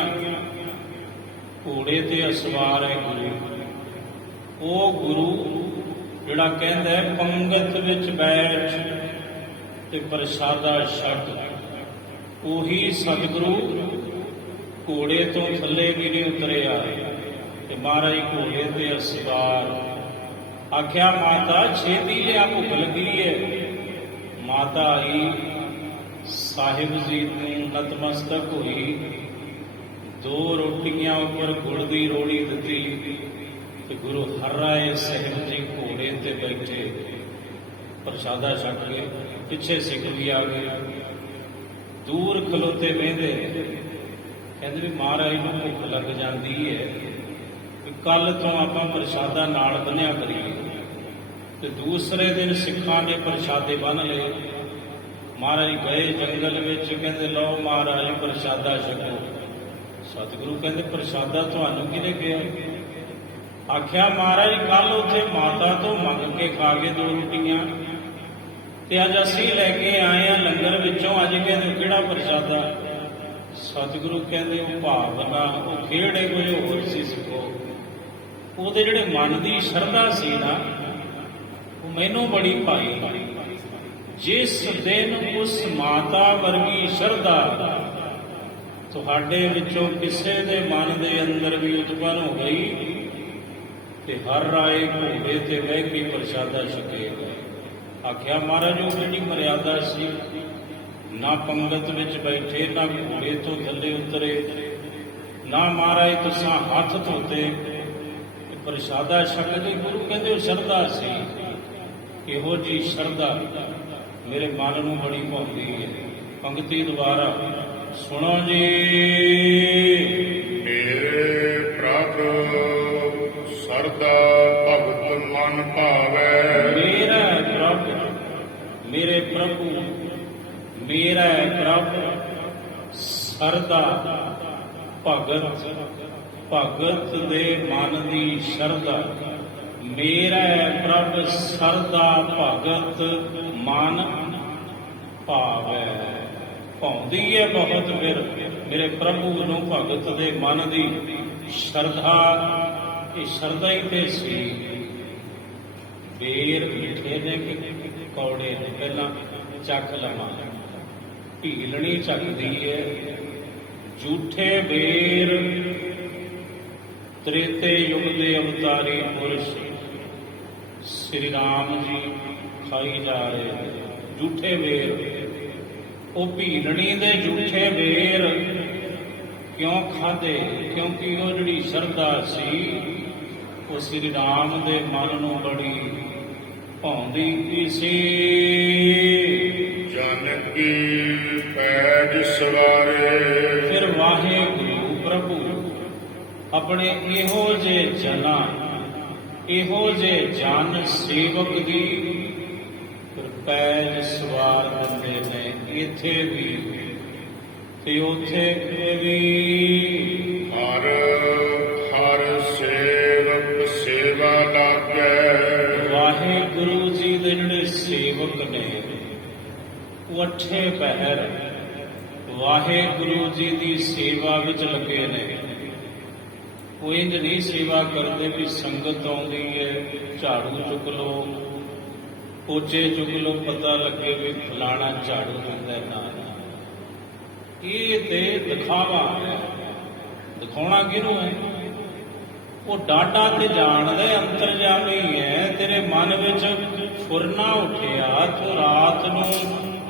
ਘੋੜੇ ਤੇ ਸਵਾਰ ਹੈ ਗੁਰੂ। ਉਹ ਗੁਰੂ ਜਿਹੜਾ ਕਹਿੰਦਾ ਹੈ ਪੰਗਤ ਵਿੱਚ ਬੈਠ ਤੇ ਪ੍ਰਸ਼ਾਦਾ ਛਕ, ਉਹੀ ਸਤਿਗੁਰੂ ਘੋੜੇ ਤੋਂ ਥੱਲੇ ਵੀ ਨਹੀਂ ਉਤਰਿਆ ਤੇ ਮਹਾਰਾਜ ਘੋੜੇ ਤੇ ਸਵਾਰ। ਆਖਿਆ ਮਾਤਾ ਛੇਤੀ ਲਿਆ, ਭੁੱਖ ਲੱਗੀ ਹੈ। ਮਾਤਾ ਆਈ, ਸਾਹਿਬ ਜੀ ਨੂੰ ਨਤਮਸਤਕ ਹੋਈ, 2 ਰੋਟੀਆਂ ਉੱਪਰ ਗੁੜ ਦੀ ਰੋੜੀ ਦਿੱਤੀ ਤੇ ਗੁਰੂ ਹਰਿਰਾਏ ਸਾਹਿਬ ਜੀ ਘੋੜੇ ਤੇ ਬੈਠੇ ਪ੍ਰਸ਼ਾਦਾ ਛਕ ਕੇ। ਪਿੱਛੇ ਸਿੱਖ ਵੀ ਆ ਗਏ, ਦੂਰ ਖਲੋਤੇ ਵੇਂਦੇ, ਕਹਿੰਦੇ ਵੀ ਮਹਾਰਾਜ ਨੂੰ ਭੁੱਖ ਲੱਗ ਜਾਂਦੀ ਹੈ, ਵੀ ਕੱਲ ਤੋਂ ਆਪਾਂ ਪ੍ਰਸ਼ਾਦਾ ਨਾਲ ਬੰਨਿਆ ਕਰੀਏ। ਤੇ ਦੂਸਰੇ ਦਿਨ ਸਿੱਖਾਂ ਨੇ ਪ੍ਰਸ਼ਾਦੇ ਬੰਨ੍ਹ ਲਏ। ਮਹਾਰਾਜ ਗਏ ਜੰਗਲ ਵਿੱਚ, ਕਹਿੰਦੇ ਲਓ ਮਹਾਰਾਜ ਪ੍ਰਸ਼ਾਦਾ ਛਕੋ। ਸਤਿਗੁਰੂ ਕਹਿੰਦੇ ਪ੍ਰਸ਼ਾਦਾ ਤੁਹਾਨੂੰ ਕਿਹਨੇ ਕਿਹਾ? ਆਖਿਆ ਮਹਾਰਾਜ ਕੱਲ ਉੱਥੇ ਮਾਤਾ ਤੋਂ ਮੰਗ ਕੇ ਖਾ ਕੇ 2 ਰੋਟੀਆਂ ਤੇ ਅੱਜ ਅਸੀਂ ਲੈ ਕੇ ਆਏ ਆ ਲੰਗਰ ਵਿੱਚੋਂ, ਅੱਜ ਕਹਿੰਦੇ ਕਿਹੜਾ ਪ੍ਰਸ਼ਾਦਾ? ਸਤਿਗੁਰੂ ਕਹਿੰਦੇ ਉਹ ਭਾਵਨਾ, ਉਹ ਖੇੜੇ ਕੁਝ ਹੋਰ ਸੀ ਸਿੱਖੋ। ਉਹਦੇ ਜਿਹੜੇ ਮਨ ਦੀ ਸ਼ਰਧਾ ਸੀ ਨਾ, ਉਹ ਮੈਨੂੰ ਬੜੀ ਭਾਈ। ਜਿਸ ਦਿਨ ਉਸ ਮਾਤਾ ਵਰਗੀ ਸ਼ਰਧਾ ਤੁਹਾਡੇ ਵਿੱਚੋਂ ਕਿਸੇ ਦੇ ਮਨ ਦੇ ਅੰਦਰ ਵੀ ਉਤਪੰਨ ਹੋ ਗਈ ਤੇ ਹਰਿਰਾਏ ਘੋੜੇ ਤੇ ਬਹਿ ਕੇ ਪ੍ਰਸ਼ਾਦਾ ਛਕੇਗਾ। ਆਖਿਆ ਮਹਾਰਾਜ ਉਹ ਜਿਹੜੀ ਮਰਿਆਦਾ ਸੀ, ਨਾ ਪੰਗਤ ਵਿੱਚ ਬੈਠੇ, ਨਾ ਘੋੜੇ ਤੋਂ ਥੱਲੇ ਉਤਰੇ, ਨਾ ਮਹਾਰਾਜ ਤੁਸੀਂ ਹੱਥ ਧੋਤੇ, ਪ੍ਰਸ਼ਾਦਾ ਛਕਦੇ। ਗੁਰੂ ਕਹਿੰਦੇ ਉਹ ਸ਼ਰਧਾ ਸੀ। ਇਹੋ ਜੀ ਸ਼ਰਧਾ ਮੇਰੇ ਮਨ ਨੂੰ ਬੜੀ ਭਾਉਂਦੀ ਹੈ। ਪੰਕਤੀ ਦੁਬਾਰਾ ਸੁਣੋ ਜੀ। ਮੇਰੇ ਪ੍ਰਭ ਸਰਦਾ ਭਗਤ ਮਨ ਭਾਵੈ। ਮੇਰਾ ਪ੍ਰਭ, ਮੇਰੇ ਪ੍ਰਭੂ, ਮੇਰਾ ਪ੍ਰਭ ਸਰਦਾ ਭਗਤ, ਭਗਤ ਦੇ ਮਨ ਦੀ ਸ਼ਰਧਾ। ਮੇਰਾ ਪ੍ਰਭ ਸਰਦਾ ਭਗਤ ਮਨ ਭਾਵੈ। ਭਾਉਂਦੀ ਹੈ ਬਹੁਤ ਫਿਰ ਮੇਰੇ ਪ੍ਰਭੂ ਨੂੰ ਭਗਤ ਦੇ ਮਨ ਦੀ ਸ਼ਰਧਾ। ਇਹ ਸ਼ਰਧਾ ਹੀ ਤੇ ਸੀ। ਬੇਰ ਮਿੱਠੇ ਨੇ ਕਿ ਕੌੜੇ ਨੇ, ਪਹਿਲਾਂ ਚੱਖ ਲਵਾਂ। ਢੀਲਣੀ ਚੱਕਦੀ ਹੈ। ਝੂਠੇ ਬੇਰ ਤ੍ਰੇਤੇ ਯੁੱਗ ਦੇ ਅਵਤਾਰੀ ਪੁਰਸ਼ ਸ੍ਰੀ ਰਾਮ ਜੀ ਖਾਈ ਜਾ ਰਹੇ। ਝੂਠੇ ਬੇਰ ਉਹ ਭੀਲਣੀ ਦੇ ਝੂਠੇ ਬੇਰ ਕਿਉਂ ਖਾਧੇ? ਕਿਉਂਕਿ ਉਹ ਜਿਹੜੀ ਸ਼ਰਧਾ ਸੀ ਉਹ ਸ੍ਰੀ ਰਾਮ ਦੇ ਮਨ ਨੂੰ ਬੜੀ ਭਾਉਂਦੀ ਸੀ। ਜਾਨਕੀ ਪੈਜ ਸਵਾਰੇ। ਫਿਰ ਵਾਹਿਗੁਰੂ ਪ੍ਰਭੂ ਆਪਣੇ ਇਹੋ ਜਿਹੇ ਜਨਾਂ, ਇਹੋ ਜਿਹੇ ਜਨ ਸੇਵਕ ਦੀ ਫਿਰ ਪੈਜ ਸਵਾਰ ਦਿੰਦੇ ਨੇ, ਇੱਥੇ ਵੀ ਤੇ ਉੱਥੇ ਵੀ। ਹਰ ਹਰ ਸੇਵਕ ਸੇਵਾ ਲਾਗੈ। ਵਾਹਿਗੁਰੂ ਜੀ ਦੇ ਜਿਹੜੇ ਸੇਵਕ ਨੇ ਉਹ ਅੱਠੇ ਪਹਿਰ ਵਾਹਿਗੁਰੂ ਜੀ ਦੀ ਸੇਵਾ ਵਿੱਚ ਲੱਗੇ ਨੇ। ਉਹ ਇੰਝ ਨਹੀਂ ਸੇਵਾ ਕਰਦੇ ਵੀ ਸੰਗਤ ਆਉਂਦੀ ਹੈ ਝਾੜੂ ਚੁੱਕ ਲਓ, ਪੋਚੇ ਚੁੱਕ ਲਓ, ਪਤਾ ਲੱਗੇ ਵੀ ਫਲਾਣਾ ਝਾੜੂ ਦਿੰਦਾ ਨਾ। ਇਹ ਤੇ ਦਿਖਾਵਾ ਹੈ। ਦਿਖਾਉਣਾ ਕਿਹਨੂੰ ਹੈ? ਉਹ ਡਾਡਾ ਤੇ ਜਾਣਦੇ ਅੰਤਰਜਾਮੀ ਹੈ। ਤੇਰੇ ਮਨ ਵਿੱਚ ਫੁਰਨਾ ਉੱਠਿਆ, ਤੂੰ ਰਾਤ ਨੂੰ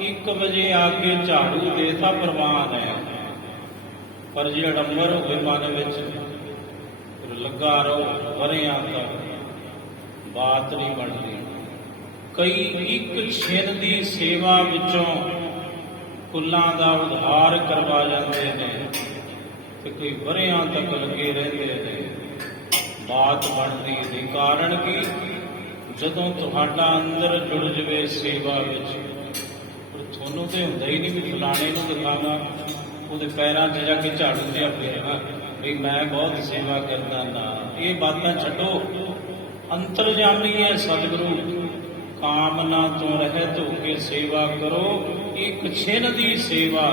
1 ਵਜੇ ਆ ਕੇ ਝਾੜੂ ਦੇਤਾ, ਪ੍ਰਵਾਨ ਹੈ। ਪਰ ਜੇ ਅਡੰਬਰ ਹੋਵੇ ਮਨ ਵਿੱਚ, ਲੱਗਾ ਰਹੋ ਵਰਿਆਂ ਤੱਕ, ਬਾਤ ਨਹੀਂ ਬਣਦੀ। ਕਈ 1 ਛਿਨ ਦੀ ਸੇਵਾ ਵਿੱਚੋਂ ਕੁੱਲਾਂ ਦਾ ਉਧਾਰ ਕਰਵਾ ਜਾਂਦੇ ਨੇ ਤੇ ਕੋਈ ਵਰਿਆਂ ਤੱਕ ਲੱਗੇ ਰਹਿੰਦੇ ਨੇ, ਬਾਤ ਬਣਦੀ ਨਹੀਂ। ਕਾਰਨ ਕੀ? ਜਦੋਂ ਤੁਹਾਡਾ ਅੰਦਰ ਜੁੜ ਜਵੇ ਸੇਵਾ ਵਿੱਚ, ਤੁਹਾਨੂੰ ਤੇ ਹੁੰਦਾ ਹੀ ਨਹੀਂ ਵੀ ਫਲਾਣੇ ਨੂੰ ਦਿਖਾਵਾਂ, ਉਹਦੇ ਪੈਰਾਂ 'ਚ ਜਾ ਕੇ ਝਾੜੂ ਜਿਹਾ ਫੇਰਨਾ ਵੀ ਮੈਂ ਬਹੁਤ ਸੇਵਾ ਕਰਦਾ। ਨਾ, ਇਹ ਬਾਤਾਂ ਛੱਡੋ। ਅੰਤਰਜਾਮੀ ਹੈ ਸਤਿਗੁਰੂ, ਕਾਮਨਾ ਤੋਂ ਰਹਿਤ ਹੋ ਕੇ ਸੇਵਾ ਕਰੋ। 1 ਛਿਨ ਦੀ ਸੇਵਾ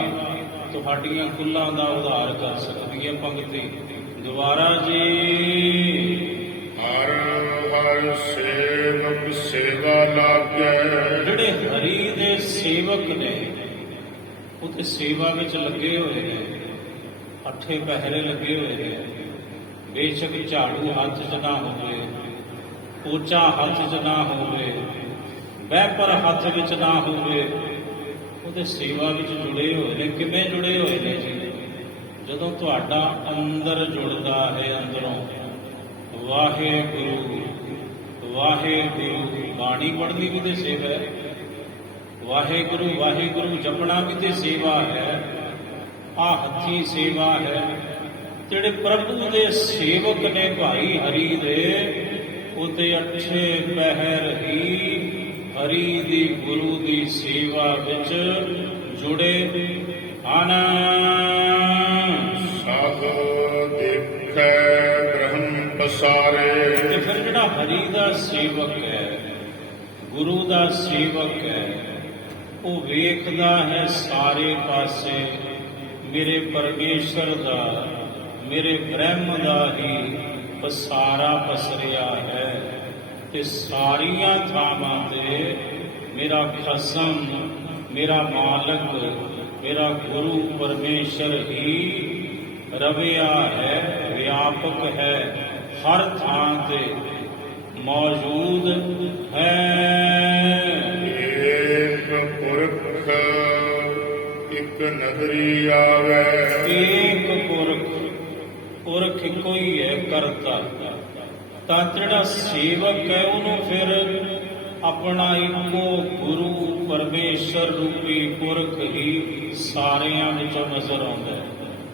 ਤੁਹਾਡੀਆਂ ਕੁੱਲਾਂ ਦਾ ਉਧਾਰ ਕਰ ਸਕਦੀ ਹੈ। ਪੰਕਤੀ ਦੁਬਾਰਾ ਜੀ। ਹਰ ਹਰ ਸੇਵਕ ਸੇਵਾ ਲਾਗੈ। ਜਿਹੜੇ ਹਰੀ ਦੇ ਸੇਵਕ ਨੇ ਉਹ ਤੇ ਸੇਵਾ ਵਿੱਚ ਲੱਗੇ ਹੋਏ ਨੇ, ਅੱਠੇ ਪਹਿਰੇ ਲੱਗੇ ਹੋਏ ਨੇ। ਬੇਸ਼ੱਕ ਝਾੜੂ ਹੱਥ 'ਚ ਨਾ ਹੋਵੇ, ਪੋਚਾ ਹੱਥ 'ਚ ਨਾ ਹੋਵੇ, ਵੈਪਰ ਹੱਥ ਵਿੱਚ ਨਾ ਹੋਵੇ, ਉਹਦੇ ਸੇਵਾ ਵਿੱਚ ਜੁੜੇ ਹੋਏ ਨੇ। ਕਿਵੇਂ ਜੁੜੇ ਹੋਏ ਨੇ ਜੀ? ਜਦੋਂ ਤੁਹਾਡਾ ਅੰਦਰ ਜੁੜਦਾ ਹੈ, ਅੰਦਰੋਂ ਵਾਹਿਗੁਰੂ ਵਾਹਿਗੁਰੂ ਬਾਣੀ ਪੜ੍ਹਨੀ ਵੀ ਤੇ ਸੇਵਾ ਹੈ, ਵਾਹਿਗੁਰੂ ਵਾਹਿਗੁਰੂ ਜਪਣਾ ਵੀ ਤੇ ਸੇਵਾ ਹੈ, ਆਹ ਹੱਥੀ ਸੇਵਾ ਹੈ। ਜਿਹੜੇ ਪ੍ਰਭੂ ਦੇ ਸੇਵਕ ਨੇ ਭਾਈ ਹਰੀ ਦੇ, ਉਹਦੇ ਅੱਠੇ ਪਹਿਰ ਹੀ ਹਰੀ ਦੀ ਗੁਰੂ ਦੀ ਸੇਵਾ ਵਿੱਚ ਜੁੜੇ ਹਨ। ਸਭ ਦੇਖੈ ਬ੍ਰਹਮ ਪਸਾਰੇ। ਤੇ ਫਿਰ ਜਿਹੜਾ ਹਰੀ ਦਾ ਸੇਵਕ ਹੈ, ਗੁਰੂ ਦਾ ਸੇਵਕ ਹੈ, ਉਹ ਵੇਖਦਾ ਹੈ ਸਾਰੇ ਪਾਸੇ ਮੇਰੇ ਪਰਮੇਸ਼ਰ ਦਾ, ਮੇਰੇ ਬ੍ਰਹਮ ਦਾ ਹੀ ਪਸਾਰਾ ਪਸਰਿਆ ਹੈ ਤੇ ਸਾਰੀਆਂ ਥਾਵਾਂ ਤੇ ਮੇਰਾ ਖਸਮ, ਮੇਰਾ ਮਾਲਕ, ਮੇਰਾ ਗੁਰੂ ਪਰਮੇਸ਼ਰ ਹੀ ਰਵਿਆ ਹੈ, ਵਿਆਪਕ ਹੈ, ਹਰ ਥਾਂ ਤੇ ਮੌਜੂਦ ਹੈ। ਏਕ ਪੁਰਖ ਇਕ ਨਦਰੀ ਆਵੇ। ਏਕ ਪੁਰਖ, ਪੁਰਖ ਇੱਕੋ ਹੀ ਹੈ, ਕਰਤਾ। ਤਾਂ ਜਿਹੜਾ ਸੇਵਕ ਹੈ ਉਹਨੂੰ ਫਿਰ ਆਪਣਾ ਇੱਕੋ ਗੁਰੂ ਪਰਮੇਸ਼ਰ ਰੂਪੀ ਪੁਰਖ ਹੀ ਸਾਰਿਆਂ ਵਿੱਚੋਂ ਨਜ਼ਰ ਆਉਂਦਾ ਹੈ।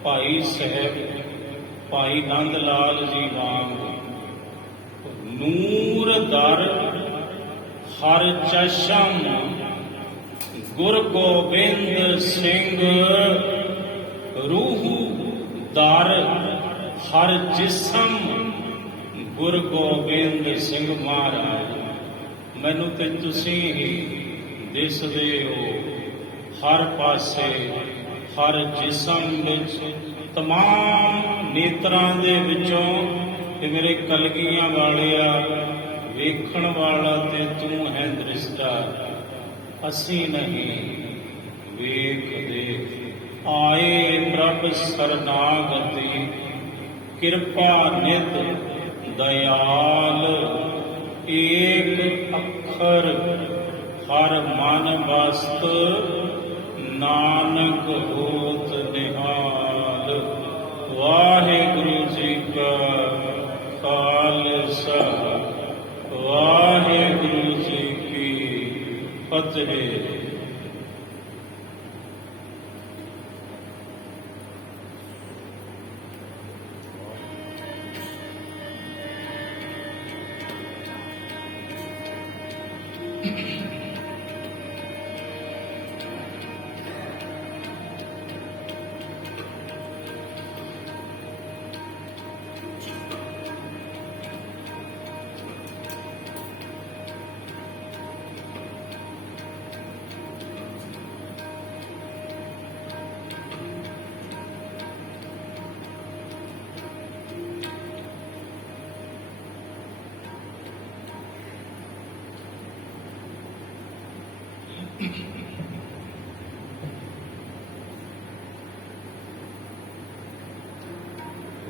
ਭਾਈ ਸਾਹਿਬ, ਭਾਈ ਨੰਦ ਲਾਲ ਜੀ ਵਾਂਗ ਨੂਰ ਦਰ ਹਰ ਚਸ਼ਮ, ਗੁਰ ਗੋਬਿੰਦ ਸਿੰਘ ਰੂਹ ਦਰ ਹਰ ਜਿਸਮ, ਗੁਰ ਗੋਬਿੰਦ ਸਿੰਘ ਮਹਾਰਾਜ। ਮੈਨੂੰ ਤੇ ਤੁਸੀਂ ਹੀ ਦਿਸਦੇ ਹੋ ਹਰ ਪਾਸੇ, ਹਰ ਜਿਸਮ ਵਿੱਚ, ਤਮਾਮ ਨੇਤਰਾਂ ਦੇ ਵਿੱਚੋਂ। ਤੇ ਮੇਰੇ ਕਲਗੀਆਂ ਵਾਲਿਆ, ਵੇਖਣ ਵਾਲਾ ਤੇ ਤੂੰ ਹੈ ਦ੍ਰਿਸ਼ਟਾ, ਅਸੀਂ ਨਹੀਂ ਵੇਖਦੇ। ਆਏ ਪ੍ਰਭ ਸਰਨਾਗਤੀ, ਕਿਰਪਾ ਨਿਧ ਦਇਆਲ। ਏਕ ਅੱਖਰ ਹਰ ਮਨ ਵਸਤ, ਨਾਨਕ ਹੋਤ ਨਿਹਾਲ। ਵਾਹਿਗੁਰੂ ਜੀ ਕਾ ਖਾਲਸਾ, ਵਾਹਿਗੁਰੂ ਜੀ ਕੀ ਫਤਿਹ।